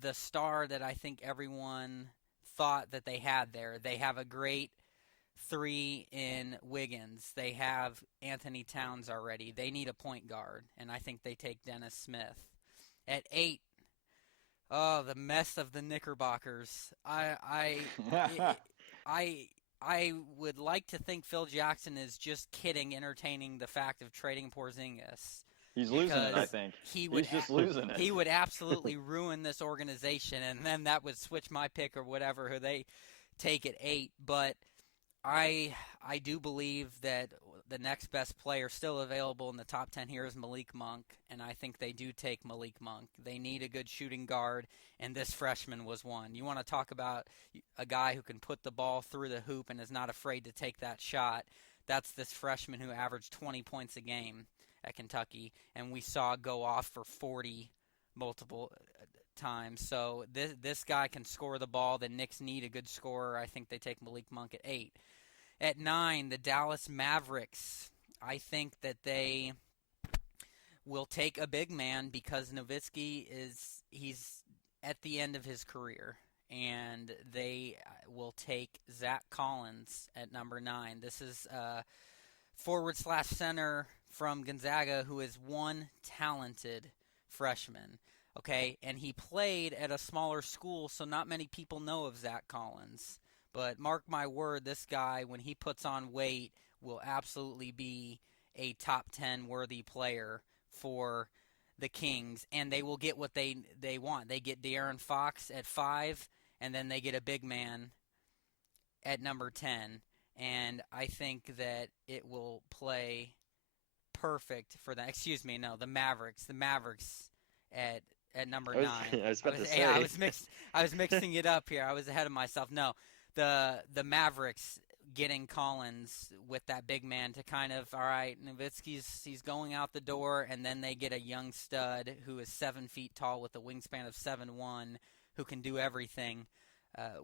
the star that I think everyone thought that they had there. They have a great 3 in Wiggins. They have Anthony Towns already. They need a point guard, and I think they take Dennis Smith. At 8, the mess of the Knickerbockers. I would like to think Phil Jackson is just kidding, entertaining the fact of trading Porzingis. He's losing it, I think. He's just losing it. He would absolutely ruin this organization, and then that would switch my pick or whatever, who they take at 8. But I do believe that the next best player still available in the top 10 here is Malik Monk, and I think they do take Malik Monk. They need a good shooting guard, and this freshman was one. You want to talk about a guy who can put the ball through the hoop and is not afraid to take that shot. That's this freshman who averaged 20 points a game at Kentucky, and we saw go off for 40 multiple times. So this guy can score the ball. The Knicks need a good scorer. I think they take Malik Monk at 8. At 9, the Dallas Mavericks. I think that they will take a big man because Nowitzki he's at the end of his career, and they will take Zach Collins at number 9. This is forward/center from Gonzaga who is one talented freshman. Okay, and he played at a smaller school, so not many people know of Zach Collins. But mark my word, this guy, when he puts on weight, will absolutely be a top 10 worthy player for the Kings, and they will get what they want. They get De'Aaron Fox at 5, and then they get a big man at number 10. And I think that it will play perfect for the Mavericks. The Mavericks at number 9. I was about to say. I was mixing it up here. I was ahead of myself. No. The Mavericks getting Collins with that big man to kind of, all right, Nowitzki's going out the door, and then they get a young stud who is 7 feet tall with a wingspan of 7'1", who can do everything,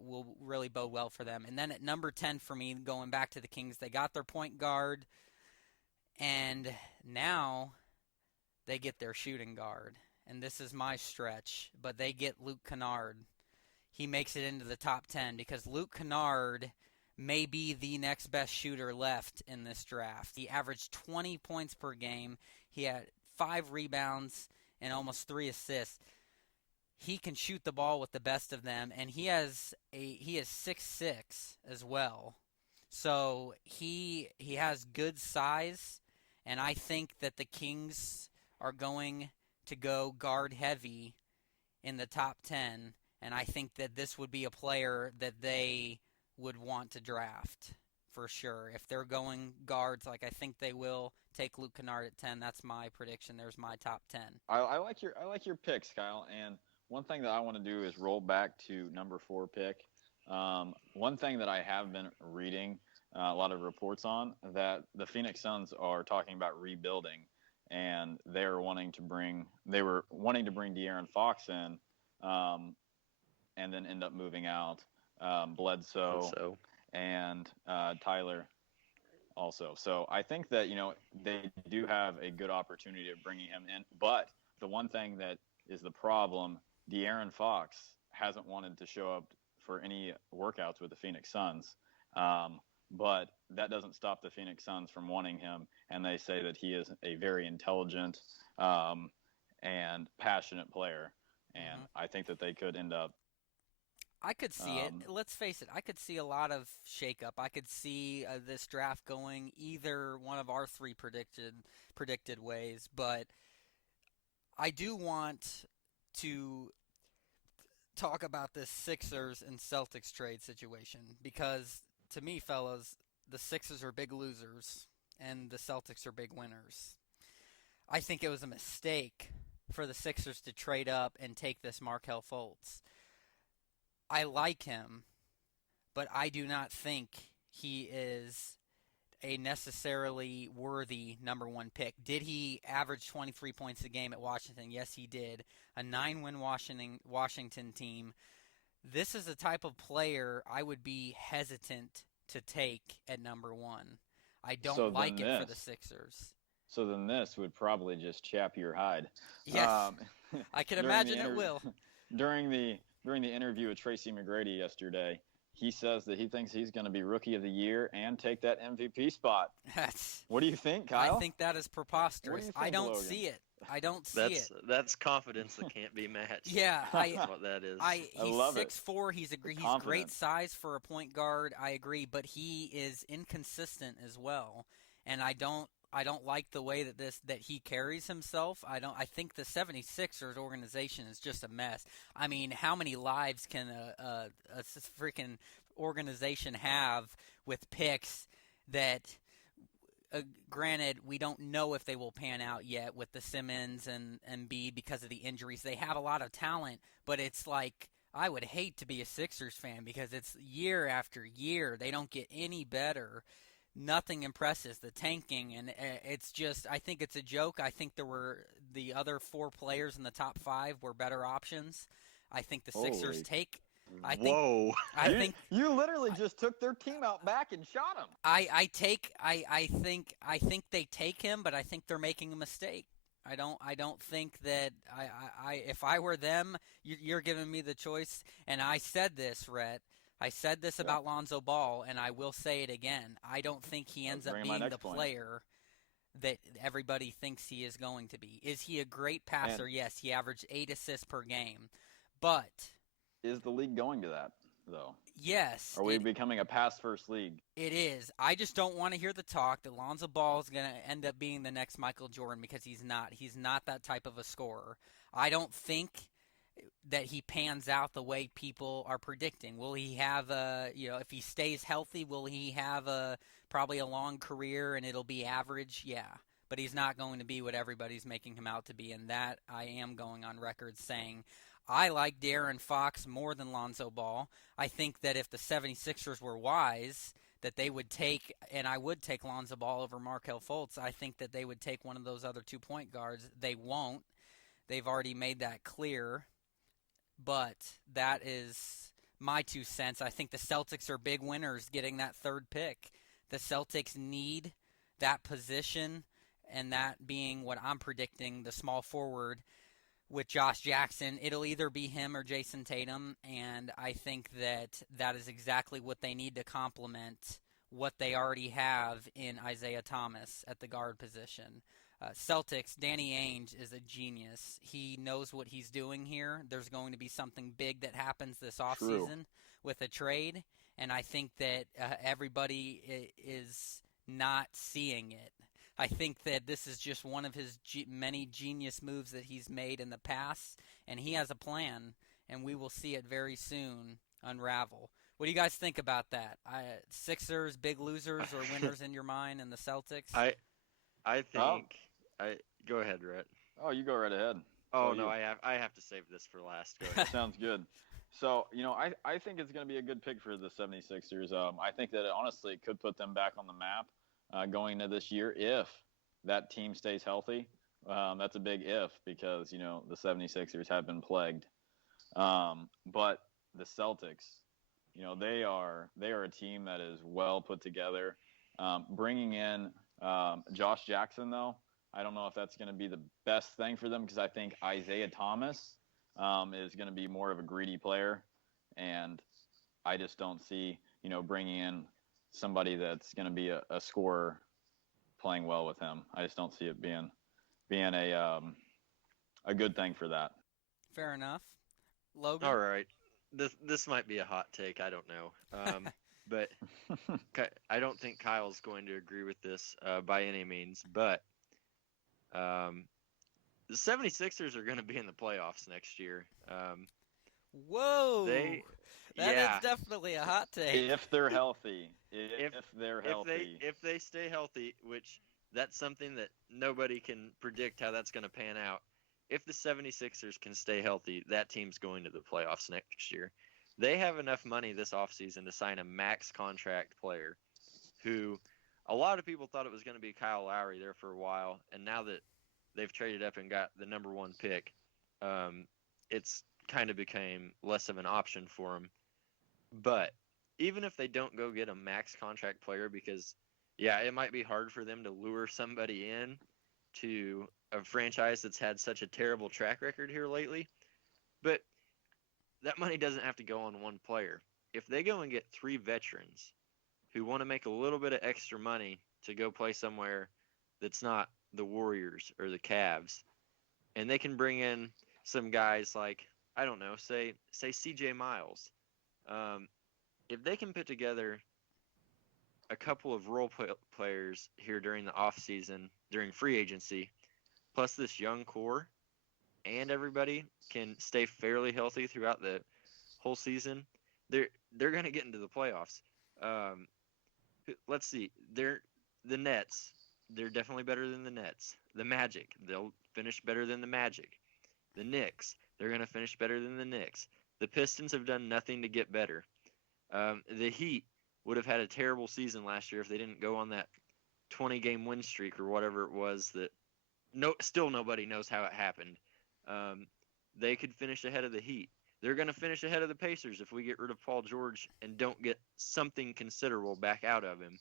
will really bode well for them. And then at number 10 for me, going back to the Kings, they got their point guard, and now they get their shooting guard. And this is my stretch, but they get Luke Kennard. He makes it into the top 10 because Luke Kennard may be the next best shooter left in this draft. He averaged 20 points per game. He had 5 rebounds and almost 3 assists. He can shoot the ball with the best of them, and he is 6'6" as well. So he has good size, and I think that the Kings are going to go guard heavy in the top 10. And I think that this would be a player that they would want to draft for sure. If they're going guards, like I think they will, take Luke Kennard at 10. That's my prediction. There's my top 10. I like your picks, Kyle. And one thing that I want to do is roll back to number 4 pick. One thing that I have been reading a lot of reports on, that the Phoenix Suns are talking about rebuilding, and they were wanting to bring De'Aaron Fox in. And then end up moving out Bledsoe and Tyler also. So I think that, they do have a good opportunity of bringing him in. But the one thing that is the problem, De'Aaron Fox hasn't wanted to show up for any workouts with the Phoenix Suns. But that doesn't stop the Phoenix Suns from wanting him. And they say that he is a very intelligent and passionate player. And I think that they could end up. I could see it. Let's face it. I could see a lot of shakeup. I could see this draft going either one of our 3 predicted ways. But I do want to talk about this Sixers and Celtics trade situation because, to me, fellas, the Sixers are big losers and the Celtics are big winners. I think it was a mistake for the Sixers to trade up and take this Markelle Fultz. I like him, but I do not think he is a necessarily worthy number one pick. Did he average 23 points a game at Washington? Yes, he did. A 9-win Washington team. This is the type of player I would be hesitant to take at number one. I don't like it for the Sixers. So then this would probably just chap your hide. Yes, I can imagine it will. During the interview with Tracy McGrady yesterday, he says that he thinks he's going to be Rookie of the Year and take that MVP spot. What do you think, Kyle? I think that is preposterous. Think, I don't Logan? see it. I don't see it. That's confidence that can't be matched. Yeah, that's what that is. He's love 6'4". He's great size for a point guard. I agree, but he is inconsistent as well, and I don't like the way that he carries himself. I think the 76ers organization is just a mess. I mean, how many lives can a freaking organization have with picks that granted, we don't know if they will pan out yet with the Simmons and Embiid because of the injuries. They have a lot of talent, but it's like I would hate to be a Sixers fan because it's year after year. They don't get any better. Nothing impresses the tanking, and it's just, I think it's a joke. I think the other 4 players in the top 5 were better options. I think the Sixers take. I think you literally just took their team out back and shot him. I think they take him, but I think they're making a mistake. I don't think that if I were them, you're giving me the choice, and I said this, Rhett. I said this about Lonzo Ball, and I will say it again. I don't think he ends up being the player that everybody thinks he is going to be. Is he a great passer? Yes, he averaged 8 assists per game. But is the league going to that, though? Yes. Are we becoming a pass-first league? It is. I just don't want to hear the talk that Lonzo Ball is going to end up being the next Michael Jordan because he's not. He's not that type of a scorer. I don't think that he pans out the way people are predicting. Will he have if he stays healthy, will he have probably a long career and it'll be average? Yeah. But he's not going to be what everybody's making him out to be, and that I am going on record saying I like De'Aaron Fox more than Lonzo Ball. I think that if the 76ers were wise, that they would take, and I would take Lonzo Ball over Markelle Fultz. I think that they would take one of those other 2-point guards. They won't. They've already made that clear. But that is my 2 cents. I think the Celtics are big winners getting that 3rd pick. The Celtics need that position, and that being what I'm predicting, the small forward with Josh Jackson. It'll either be him or Jason Tatum, and I think that is exactly what they need to complement what they already have in Isaiah Thomas at the guard position. Celtics, Danny Ainge is a genius. He knows what he's doing here. There's going to be something big that happens this offseason with a trade, and I think that everybody is not seeing it. I think that this is just one of his many genius moves that he's made in the past, and he has a plan, and we will see it very soon unravel. What do you guys think about that? Sixers, big losers or winners in your mind, and the Celtics? I think go ahead, Rhett. Oh, you go right ahead. Oh no, I have to save this for last. Go ahead. Sounds good. So, I think it's going to be a good pick for the 76ers. I think that it honestly could put them back on the map going into this year if that team stays healthy. That's a big if because, the 76ers have been plagued. But the Celtics, they are a team that is well put together. Bringing in Josh Jackson, though, I don't know if that's going to be the best thing for them because I think Isaiah Thomas is going to be more of a greedy player, and I just don't see, bringing in somebody that's going to be a scorer playing well with him. I just don't see it being a good thing for that. Fair enough. Logan? All right. This might be a hot take. I don't know. But I don't think Kyle's going to agree with this by any means. But the 76ers are going to be in the playoffs next year. Whoa! That yeah, is definitely a hot take. If they're healthy. If they're healthy. If they stay healthy, which that's something that nobody can predict how that's going to pan out. If the 76ers can stay healthy, that team's going to the playoffs next year. They have enough money this offseason to sign a max contract player who a lot of people thought it was going to be Kyle Lowry there for a while, and now that they've traded up and got the number 1 pick, it's kind of became less of an option for him. But even if they don't go get a max contract player, because, yeah, it might be hard for them to lure somebody in to a franchise that's had such a terrible track record here lately, but that money doesn't have to go on one player. If they go and get 3 veterans who want to make a little bit of extra money to go play somewhere that's not the Warriors or the Cavs, and they can bring in some guys like, I don't know, say CJ Miles. If they can put together a couple of role players here during the offseason, during free agency, plus this young core, and everybody can stay fairly healthy throughout the whole season, they're going to get into the playoffs. Let's see. The Nets, they're definitely better than the Nets. The Magic, they'll finish better than the Magic. The Knicks, they're going to finish better than the Knicks. The Pistons have done nothing to get better. The Heat would have had a terrible season last year if they didn't go on that 20-game win streak or whatever it was that still nobody knows how it happened. They could finish ahead of the Heat. They're going to finish ahead of the Pacers if we get rid of Paul George and don't get something considerable back out of him.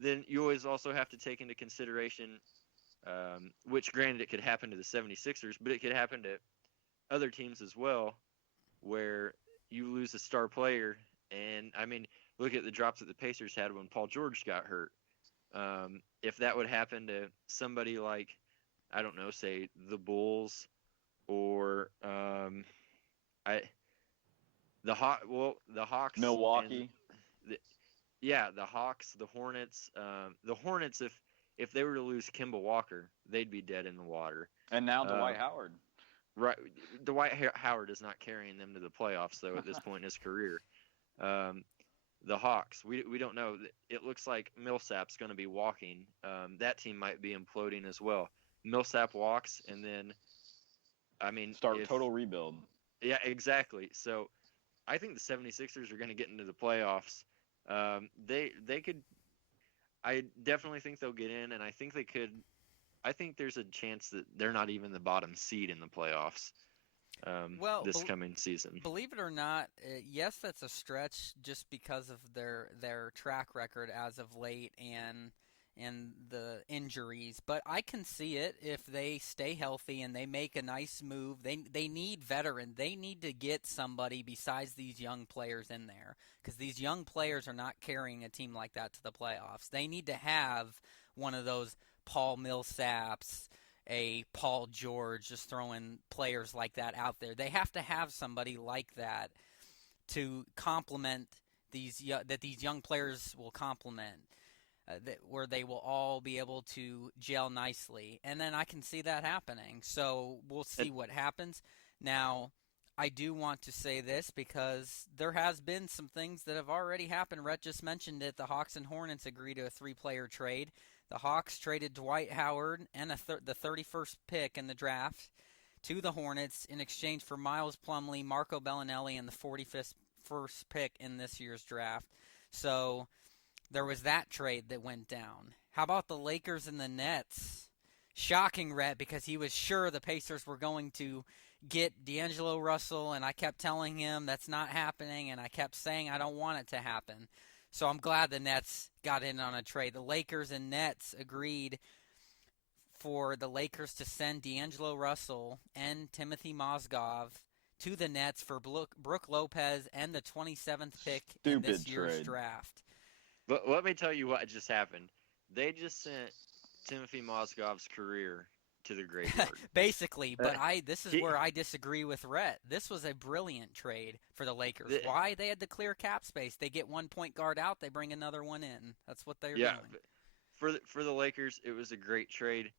Then you always also have to take into consideration, which granted it could happen to the 76ers, but it could happen to other teams as well, where you lose a star player. And, I mean, look at the drops that the Pacers had when Paul George got hurt. If that would happen to somebody like, I don't know, say the Bulls or the Hawks, Milwaukee. The Hawks, the Hornets. The Hornets, if they were to lose Kemba Walker, they'd be dead in the water. And now Dwight Howard. Right, Dwight Howard is not carrying them to the playoffs though at this point in his career. The Hawks, we don't know. It looks like Millsap's going to be walking. That team might be imploding as well. Millsap walks, and then, I mean, total rebuild. Yeah, exactly. So I think the 76ers are going to get into the playoffs. They could. I definitely think they'll get in, and I think they could. I think there's a chance that they're not even the bottom seed in the playoffs this coming season. Believe it or not, yes, that's a stretch just because of their track record as of late and the injuries. But I can see it if they stay healthy and they make a nice move. They need veteran. They need to get somebody besides these young players in there, because these young players are not carrying a team like that to the playoffs. They need to have one of those Paul Millsaps, a Paul George, just throwing players like that out there. They have to have somebody like that to complement that these young players will complement, where they will all be able to gel nicely. And then I can see that happening. So we'll see what happens. Now, I do want to say this because there has been some things that have already happened. Rhett just mentioned it. The Hawks and Hornets agreed to a 3-player trade. The Hawks traded Dwight Howard and the 31st pick in the draft to the Hornets in exchange for Miles Plumlee, Marco Bellinelli, and the 41st pick in this year's draft. So there was that trade that went down. How about the Lakers and the Nets? Shocking, Rhett, because he was sure the Pacers were going to get D'Angelo Russell, and I kept telling him that's not happening, and I kept saying I don't want it to happen. So I'm glad the Nets got in on a trade. The Lakers and Nets agreed for the Lakers to send D'Angelo Russell and Timothy Mozgov to the Nets for Brooke Lopez and the 27th pick in this year's draft. But let me tell you what just happened. They just sent Timothy Mozgov's career to the graveyard. Basically, but this is where I disagree with Rhett. This was a brilliant trade for the Lakers. Why? They had the clear cap space. They get one point guard out, they bring another one in. That's what they're doing. For the Lakers, it was a great trade.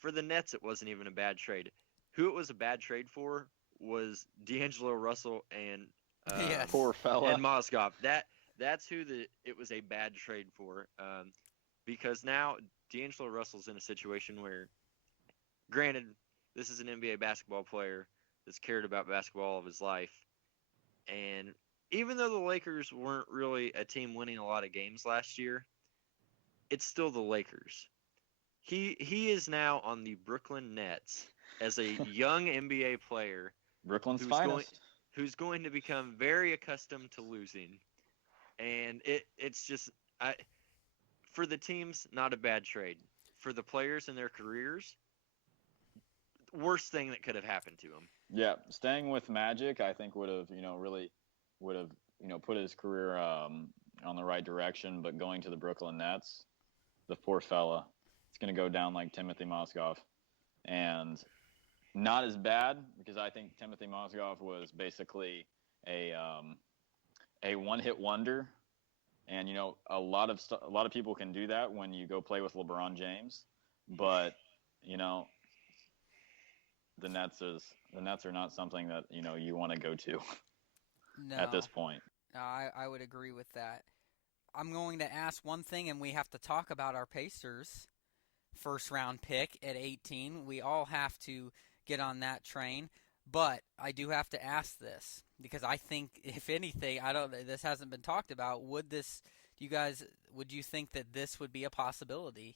For the Nets, it wasn't even a bad trade. Who it was a bad trade for was D'Angelo Russell and Yes. Poor fella. and Mozgov. That's who it was a bad trade for. Because now D'Angelo Russell's in a situation where, granted, this is an NBA basketball player that's cared about basketball all of his life, and even though the Lakers weren't really a team winning a lot of games last year, it's still the Lakers. He is now on the Brooklyn Nets as a young NBA player Brooklyn's who's finest. who's going to become very accustomed to losing. And it's just for the teams, not a bad trade. For the players and their careers, worst thing that could have happened to them. Yeah, staying with Magic, I think would have, really would have, put his career on the right direction. But going to the Brooklyn Nets, the poor fella, it's going to go down like Timothy Mozgov, and not as bad because I think Timothy Mozgov was basically a one-hit wonder, and a lot of people can do that when you go play with LeBron James, but the Nets are not something that you want to go to No. at this point. No, I would agree with that. I'm going to ask one thing, and we have to talk about our Pacers first-round pick at 18. We all have to get on that train, but I do have to ask this because I think, if anything, this hasn't been talked about. Would you think that this would be a possibility?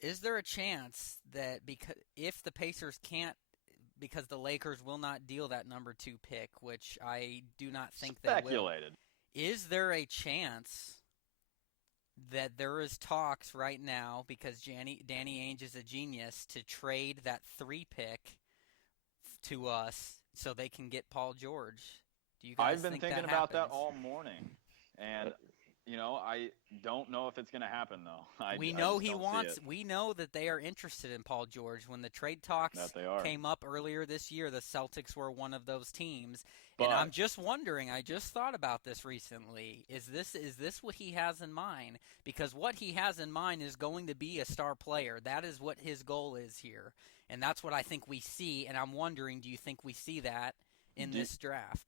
Is there a chance that if the Pacers can't, because the Lakers will not deal that number 2 pick, which I do not think they will. Speculated. Is there a chance that there is talks right now, because Danny Ainge is a genius, to trade that 3 pick to us so they can get Paul George? Do you guys I've been think thinking that about that happens? all morning, and I don't know if it's going to happen though. We know he wants. We know that they are interested in Paul George. When the trade talks That they are. came up earlier this year, the Celtics were one of those teams. But And I'm just wondering. I just thought about this recently. Is this what he has in mind? Because what he has in mind is going to be a star player. That is what his goal is here, and that's what I think we see. And I'm wondering, do you think we see that in this draft?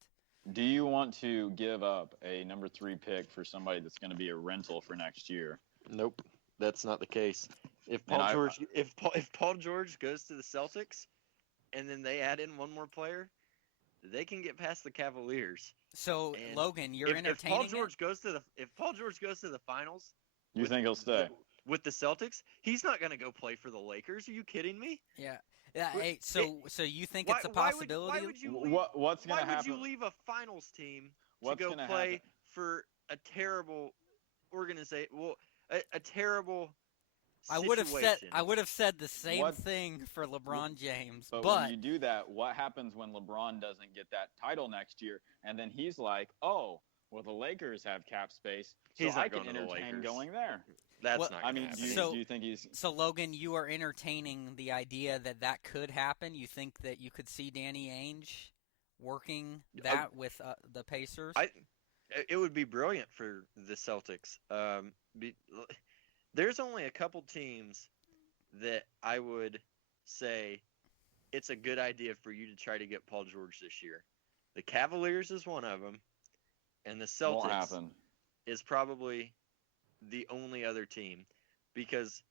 do you want to give up a number 3 pick for somebody that's going to be a rental for next year? Nope, that's not the case. If And Paul George goes to the Celtics, and then they add in one more player, they can get past the Cavaliers. So And Logan, you're if entertaining Paul George goes to the finals, You think he'll stay? with the Celtics? He's not going to go play for the Lakers. Are you kidding me? Yeah. Hey, so you think it's a Why possibility? would you leave, What's going to why would happen? you leave a finals team What's to go gonna play happen? for a terrible organization? Well, a terrible I situation. would have said the same What- thing for LeBron James, But but when you do that, what happens when LeBron doesn't get that title next year? And then he's like, oh, well, the Lakers have cap space, so He's not I can going to the entertain Lakers. going there. That's Well, not. I gonna mean, happen. do you think he's so Logan, you are entertaining the idea that could happen. You think that you could see Danny Ainge working that with the Pacers? It would be brilliant for the Celtics. There's only a couple teams that I would say it's a good idea for you to try to get Paul George this year. The Cavaliers is one of them, and the won't Celtics happen? is probably the only other team. Because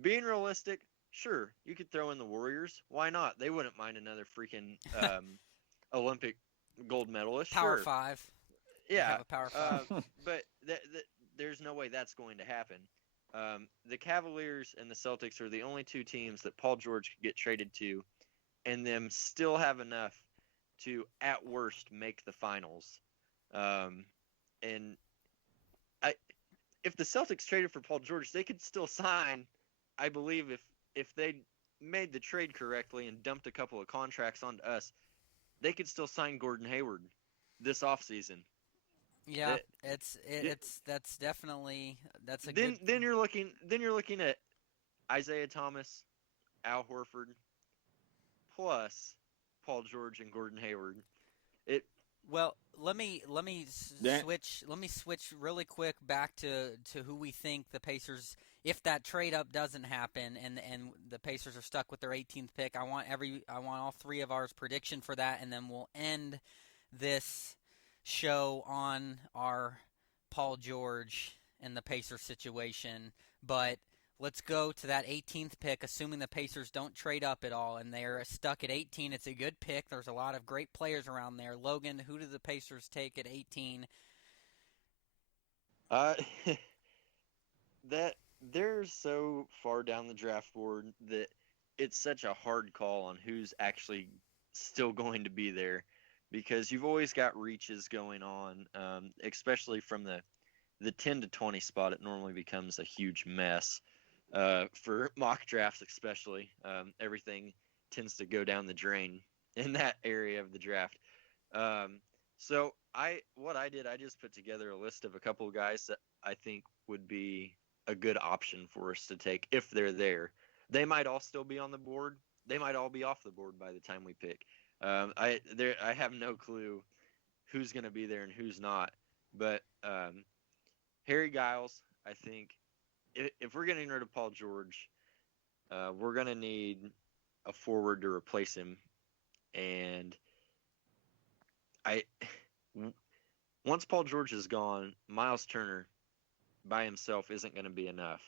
being realistic, sure, you could throw in the Warriors. Why not? They wouldn't mind another freaking Olympic gold medalist. Power Sure. 5. Yeah, Have a Power 5. but there's no way that's going to happen. The Cavaliers and the Celtics are the only 2 teams that Paul George could get traded to, and them still have enough to, at worst, make the finals. And if the Celtics traded for Paul George, they could still sign. I believe if they made the trade correctly and dumped a couple of contracts onto us, they could still sign Gordon Hayward this offseason. Yeah, that's definitely a good. Then you're looking at Isaiah Thomas, Al Horford, plus Paul George and Gordon Hayward. Well, let me switch really quick back to who we think the Pacers, if that trade up doesn't happen and the Pacers are stuck with their 18th pick. I want all three of ours prediction for that, and then we'll end this show on our Paul George and the Pacers situation. But let's go to that 18th pick, assuming the Pacers don't trade up at all, and they're stuck at 18. It's a good pick. There's a lot of great players around there. Logan, who do the Pacers take at 18? That they're so far down the draft board that it's such a hard call on who's actually still going to be there, because you've always got reaches going on, especially from the 10 to 20 spot. It normally becomes a huge mess. For mock drafts especially, everything tends to go down the drain in that area of the draft. So I just put together a list of a couple of guys that I think would be a good option for us to take if they're there. They might all still be on the board. They might all be off the board by the time we pick. I have no clue who's going to be there and who's not. But Harry Giles, I think, if we're getting rid of Paul George, we're going to need a forward to replace him. And once Paul George is gone, Miles Turner by himself isn't going to be enough.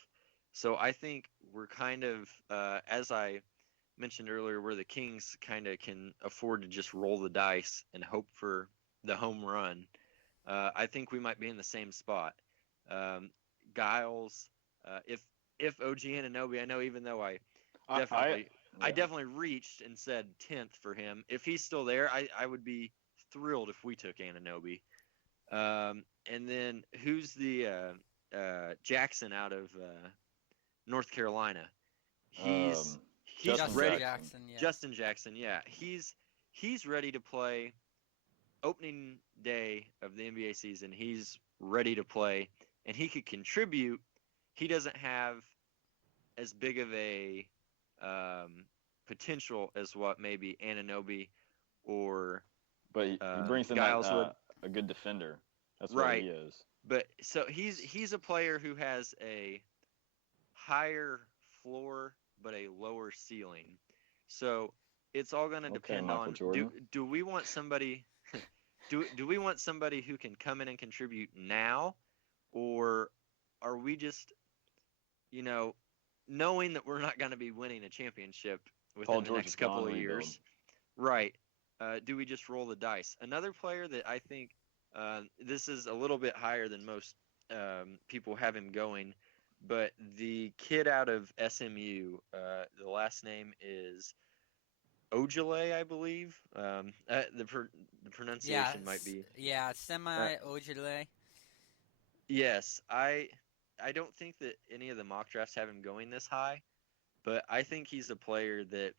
So I think we're kind of, as I mentioned earlier, where the Kings kind of can afford to just roll the dice and hope for the home run. I think we might be in the same spot. Giles, if OG Anunoby, I know, even though I definitely reached and said 10th for him. If he's still there, I would be thrilled if we took Anunoby. And then who's the Jackson out of North Carolina? He's Justin ready. Jackson, yeah. Justin Jackson, yeah. He's ready to play. Opening day of the NBA season, he's ready to play, and he could contribute. He doesn't have as big of a potential as what maybe Anunoby or But he brings in Giles would. a good defender. That's Right. what he is. But so he's a player who has a higher floor but a lower ceiling. So it's all going to depend Michael on Jordan. do we want somebody do we want somebody who can come in and contribute now, or are we just knowing that we're not going to be winning a championship within Paul the George next is couple gone, of rebuild. years? Right. Do we just roll the dice? Another player that I think this is a little bit higher than most people have him going, but the kid out of SMU, the last name is Ojale, I believe. The pronunciation might be. Yeah, Ojale. Yes, I don't think that any of the mock drafts have him going this high, but I think he's a player that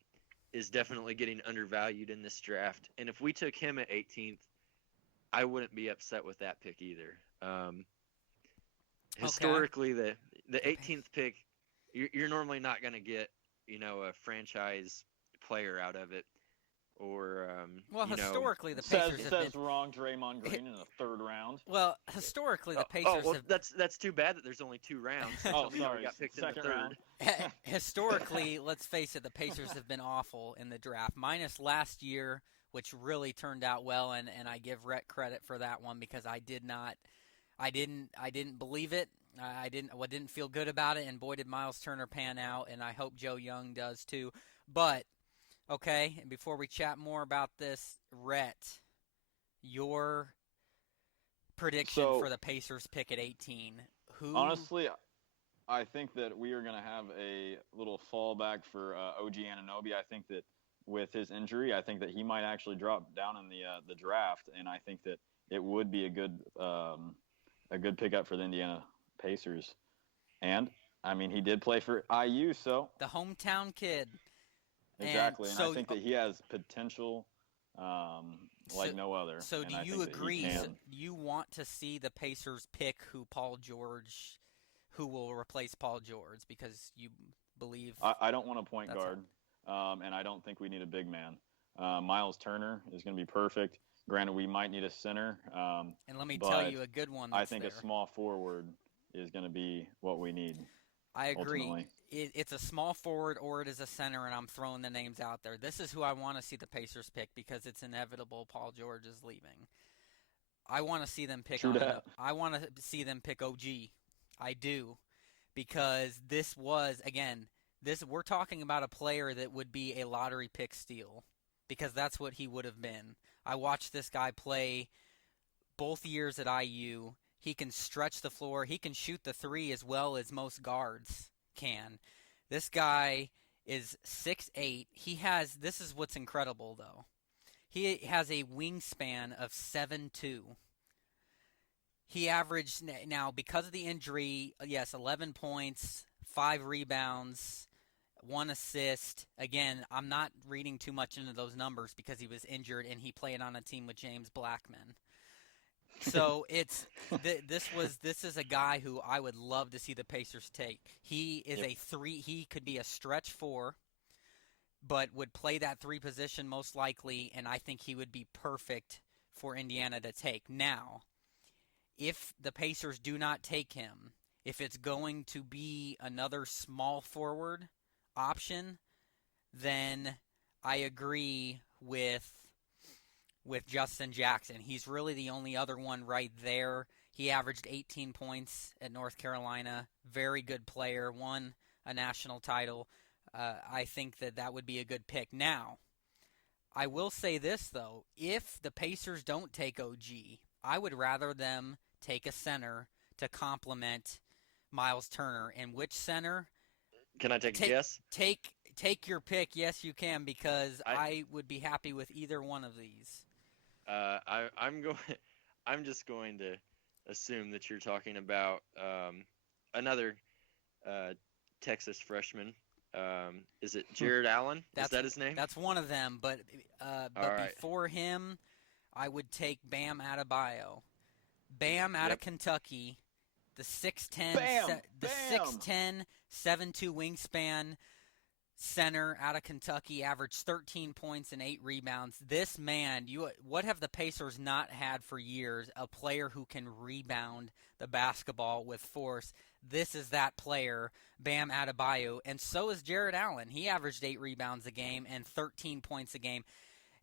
is definitely getting undervalued in this draft. And if we took him at 18th, I wouldn't be upset with that pick either. Historically, the 18th pick, you're normally not going to get a franchise player out of it, or historically the Pacers says wrong Draymond Green in the third round. Well, historically the Pacers have. That's too bad that there's only 2 rounds. Sorry, got picked second in the third. round. Historically, let's face it, the Pacers have been awful in the draft, minus last year, which really turned out well, and I give Rhett credit for that one, because I didn't believe it. I didn't feel good about it, and boy did Miles Turner pan out, and I hope Joe Young does too. But okay, and before we chat more about this, Rhett, your prediction for the Pacers pick at 18. Honestly, I think that we are going to have a little fallback for OG Anunoby. I think that with his injury, I think that he might actually drop down in the draft, and I think that it would be a good pickup for the Indiana Pacers. And I mean, he did play for IU, so the hometown kid. Exactly, and I think that he has potential like no other. So do you agree? So you want to see the Pacers pick who will replace Paul George, because you believe? I don't want a point guard, and I don't think we need a big man. Miles Turner is going to be perfect. Granted, we might need a center. And let me tell you a good one that's I think there. a small forward is going to be what we need. I agree. Ultimately. It's a small forward or it is a center, and I'm throwing the names out there. This is who I want to see the Pacers pick because it's inevitable Paul George is leaving. I want to see them pick I want to see them pick OG. I do. Because this was, again, we're talking about a player that would be a lottery pick steal because that's what he would have been. I watched this guy play both years at IU. He can stretch the floor. He can shoot the three as well as most guards can. This guy is 6'8". This is what's incredible, though. He has a wingspan of 7'2". He averaged, now because of the injury, yes, 11 points, 5 rebounds, 1 assist. Again, I'm not reading too much into those numbers because he was injured and he played on a team with James Blackman. So this is a guy who I would love to see the Pacers take. He is he could be a stretch 4, but would play that 3 position most likely, and I think he would be perfect for Indiana to take. Now, if the Pacers do not take him, if it's going to be another small forward option, then I agree with Justin Jackson. He's really the only other one right there. He averaged 18 points at North Carolina. Very good player. Won a national title. I think that would be a good pick. Now, I will say this, though. If the Pacers don't take OG, I would rather them take a center to complement Miles Turner. And which center? Can I take a guess? Take your pick. Yes, you can, because I would be happy with either one of these. I'm just going to assume that you're talking about another Texas freshman. Is it Jared Allen? Is that his name? That's one of them. But before him, I would take Bam Adebayo. Bam out of Kentucky, the 6'10", 7'2" wingspan center out of Kentucky, averaged 13 points and 8 rebounds. This man, what have the Pacers not had for years? A player who can rebound the basketball with force. This is that player, Bam Adebayo, and so is Jared Allen. He averaged 8 rebounds a game and 13 points a game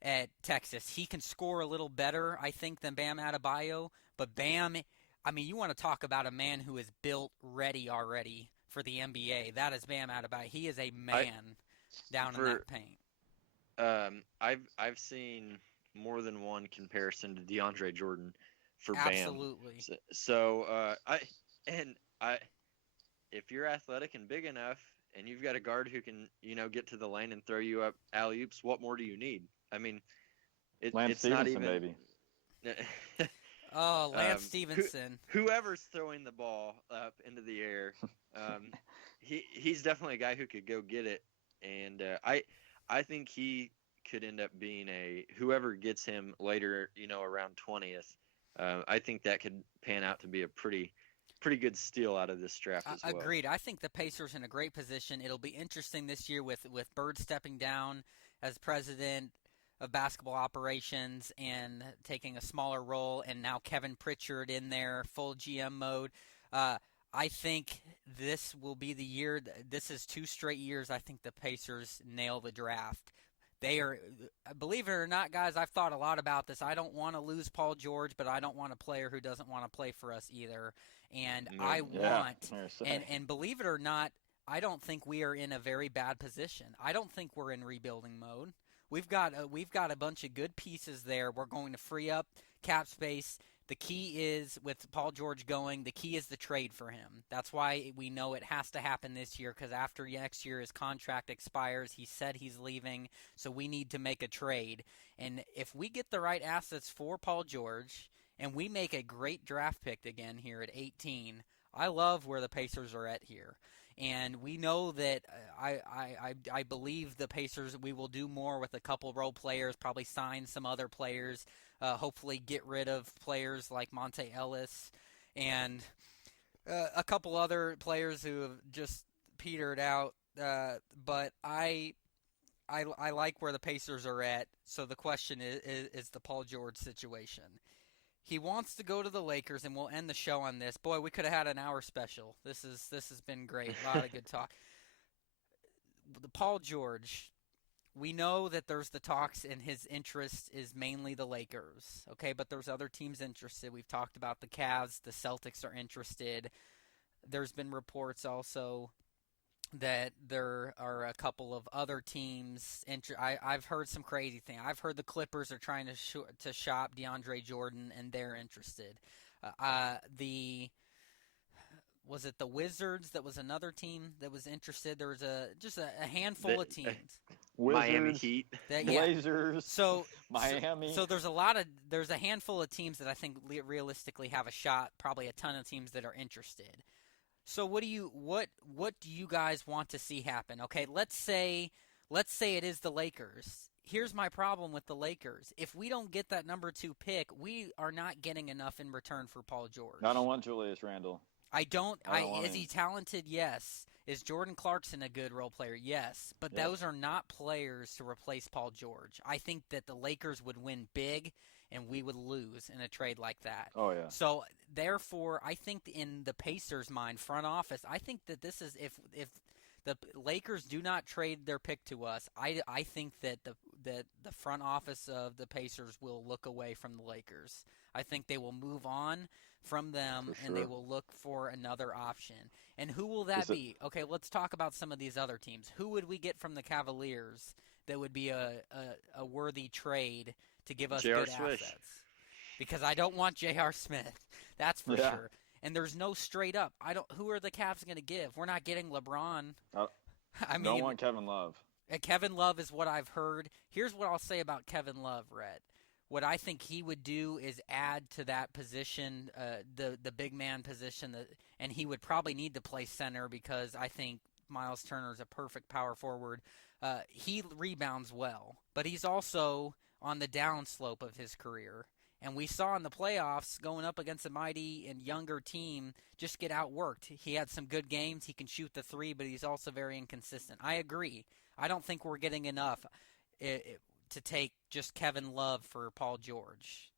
at Texas. He can score a little better, I think, than Bam Adebayo, but Bam, I mean, you want to talk about a man who is built ready already for the NBA. That is Bam Adebayo. He is a man down in that paint. I've seen more than one comparison to DeAndre Jordan for Bam. Absolutely. So if you're athletic and big enough, and you've got a guard who can, get to the lane and throw you up alley-oops, what more do you need? I mean, Lance it's not Stevenson, even. baby. Oh, Lance Stevenson. Whoever's throwing the ball up into the air, he's definitely a guy who could go get it, and I think he could end up being whoever gets him later, around 20th. I think that could pan out to be a pretty good steal out of this draft as well. Agreed. I think the Pacers in a great position. It'll be interesting this year with Bird stepping down as president of basketball operations and taking a smaller role, and now Kevin Pritchard in there, full GM mode. I think this will be the year. This is 2 straight years I think the Pacers nail the draft. They are, believe it or not, guys, I've thought a lot about this. I don't want to lose Paul George, but I don't want a player who doesn't want to play for us either. And and believe it or not, I don't think we are in a very bad position. I don't think we're in rebuilding mode. We've got a bunch of good pieces there. We're going to free up cap space. The key is, with Paul George going, the key is the trade for him. That's why we know it has to happen this year, because after next year his contract expires. He said he's leaving, so we need to make a trade. And if we get the right assets for Paul George and we make a great draft pick again here at 18, I love where the Pacers are at here. And we know that I believe the Pacers, we will do more with a couple role players, probably sign some other players, hopefully get rid of players like Monte Ellis and a couple other players who have just petered out. But I I like where the Pacers are at. So the question is the Paul George situation. He wants to go to the Lakers, and we'll end the show on this. Boy, we could have had an hour special. This has been great. A lot of good talk. The Paul George, we know that there's the talks, and his interest is mainly the Lakers. Okay, but there's other teams interested. We've talked about the Cavs. The Celtics are interested. There's been reports also that there are a couple of other teams. I've heard some crazy thing. I've heard the Clippers are trying to shop DeAndre Jordan, and they're interested. Was it the Wizards that was another team that was interested? There was just a handful of teams. Miami Heat, Blazers, Miami. So there's a handful of teams that I think realistically have a shot. Probably a ton of teams that are interested. So what do you guys want to see happen? Okay, let's say it is the Lakers. Here's my problem with the Lakers. If we don't get that number 2 pick, we are not getting enough in return for Paul George. I don't want Julius Randle. Is he talented? Yes. Is Jordan Clarkson a good role player? Yes. But those are not players to replace Paul George. I think that the Lakers would win big and we would lose in a trade like that. Oh, yeah. So, therefore, I think in the Pacers' mind, front office, I think that this is if the Lakers do not trade their pick to us, I think that the front office of the Pacers will look away from the Lakers. I think they will move on from them, and they will look for another option. And who will that be? Okay, let's talk about some of these other teams. Who would we get from the Cavaliers that would be a worthy trade to give us good assets? Because I don't want J.R. Smith. That's for sure. And there's no straight up. Who are the Cavs going to give? We're not getting LeBron. Don't want Kevin Love. Kevin Love is what I've heard. Here's what I'll say about Kevin Love, Rhett. What I think he would do is add to that position, the big man position, and he would probably need to play center because I think Miles Turner is a perfect power forward. He rebounds well, but he's also on the downslope of his career. And we saw in the playoffs, going up against a mighty and younger team, just get outworked. He had some good games. He can shoot the 3, but he's also very inconsistent. I agree. I don't think we're getting enough to take just Kevin Love for Paul George.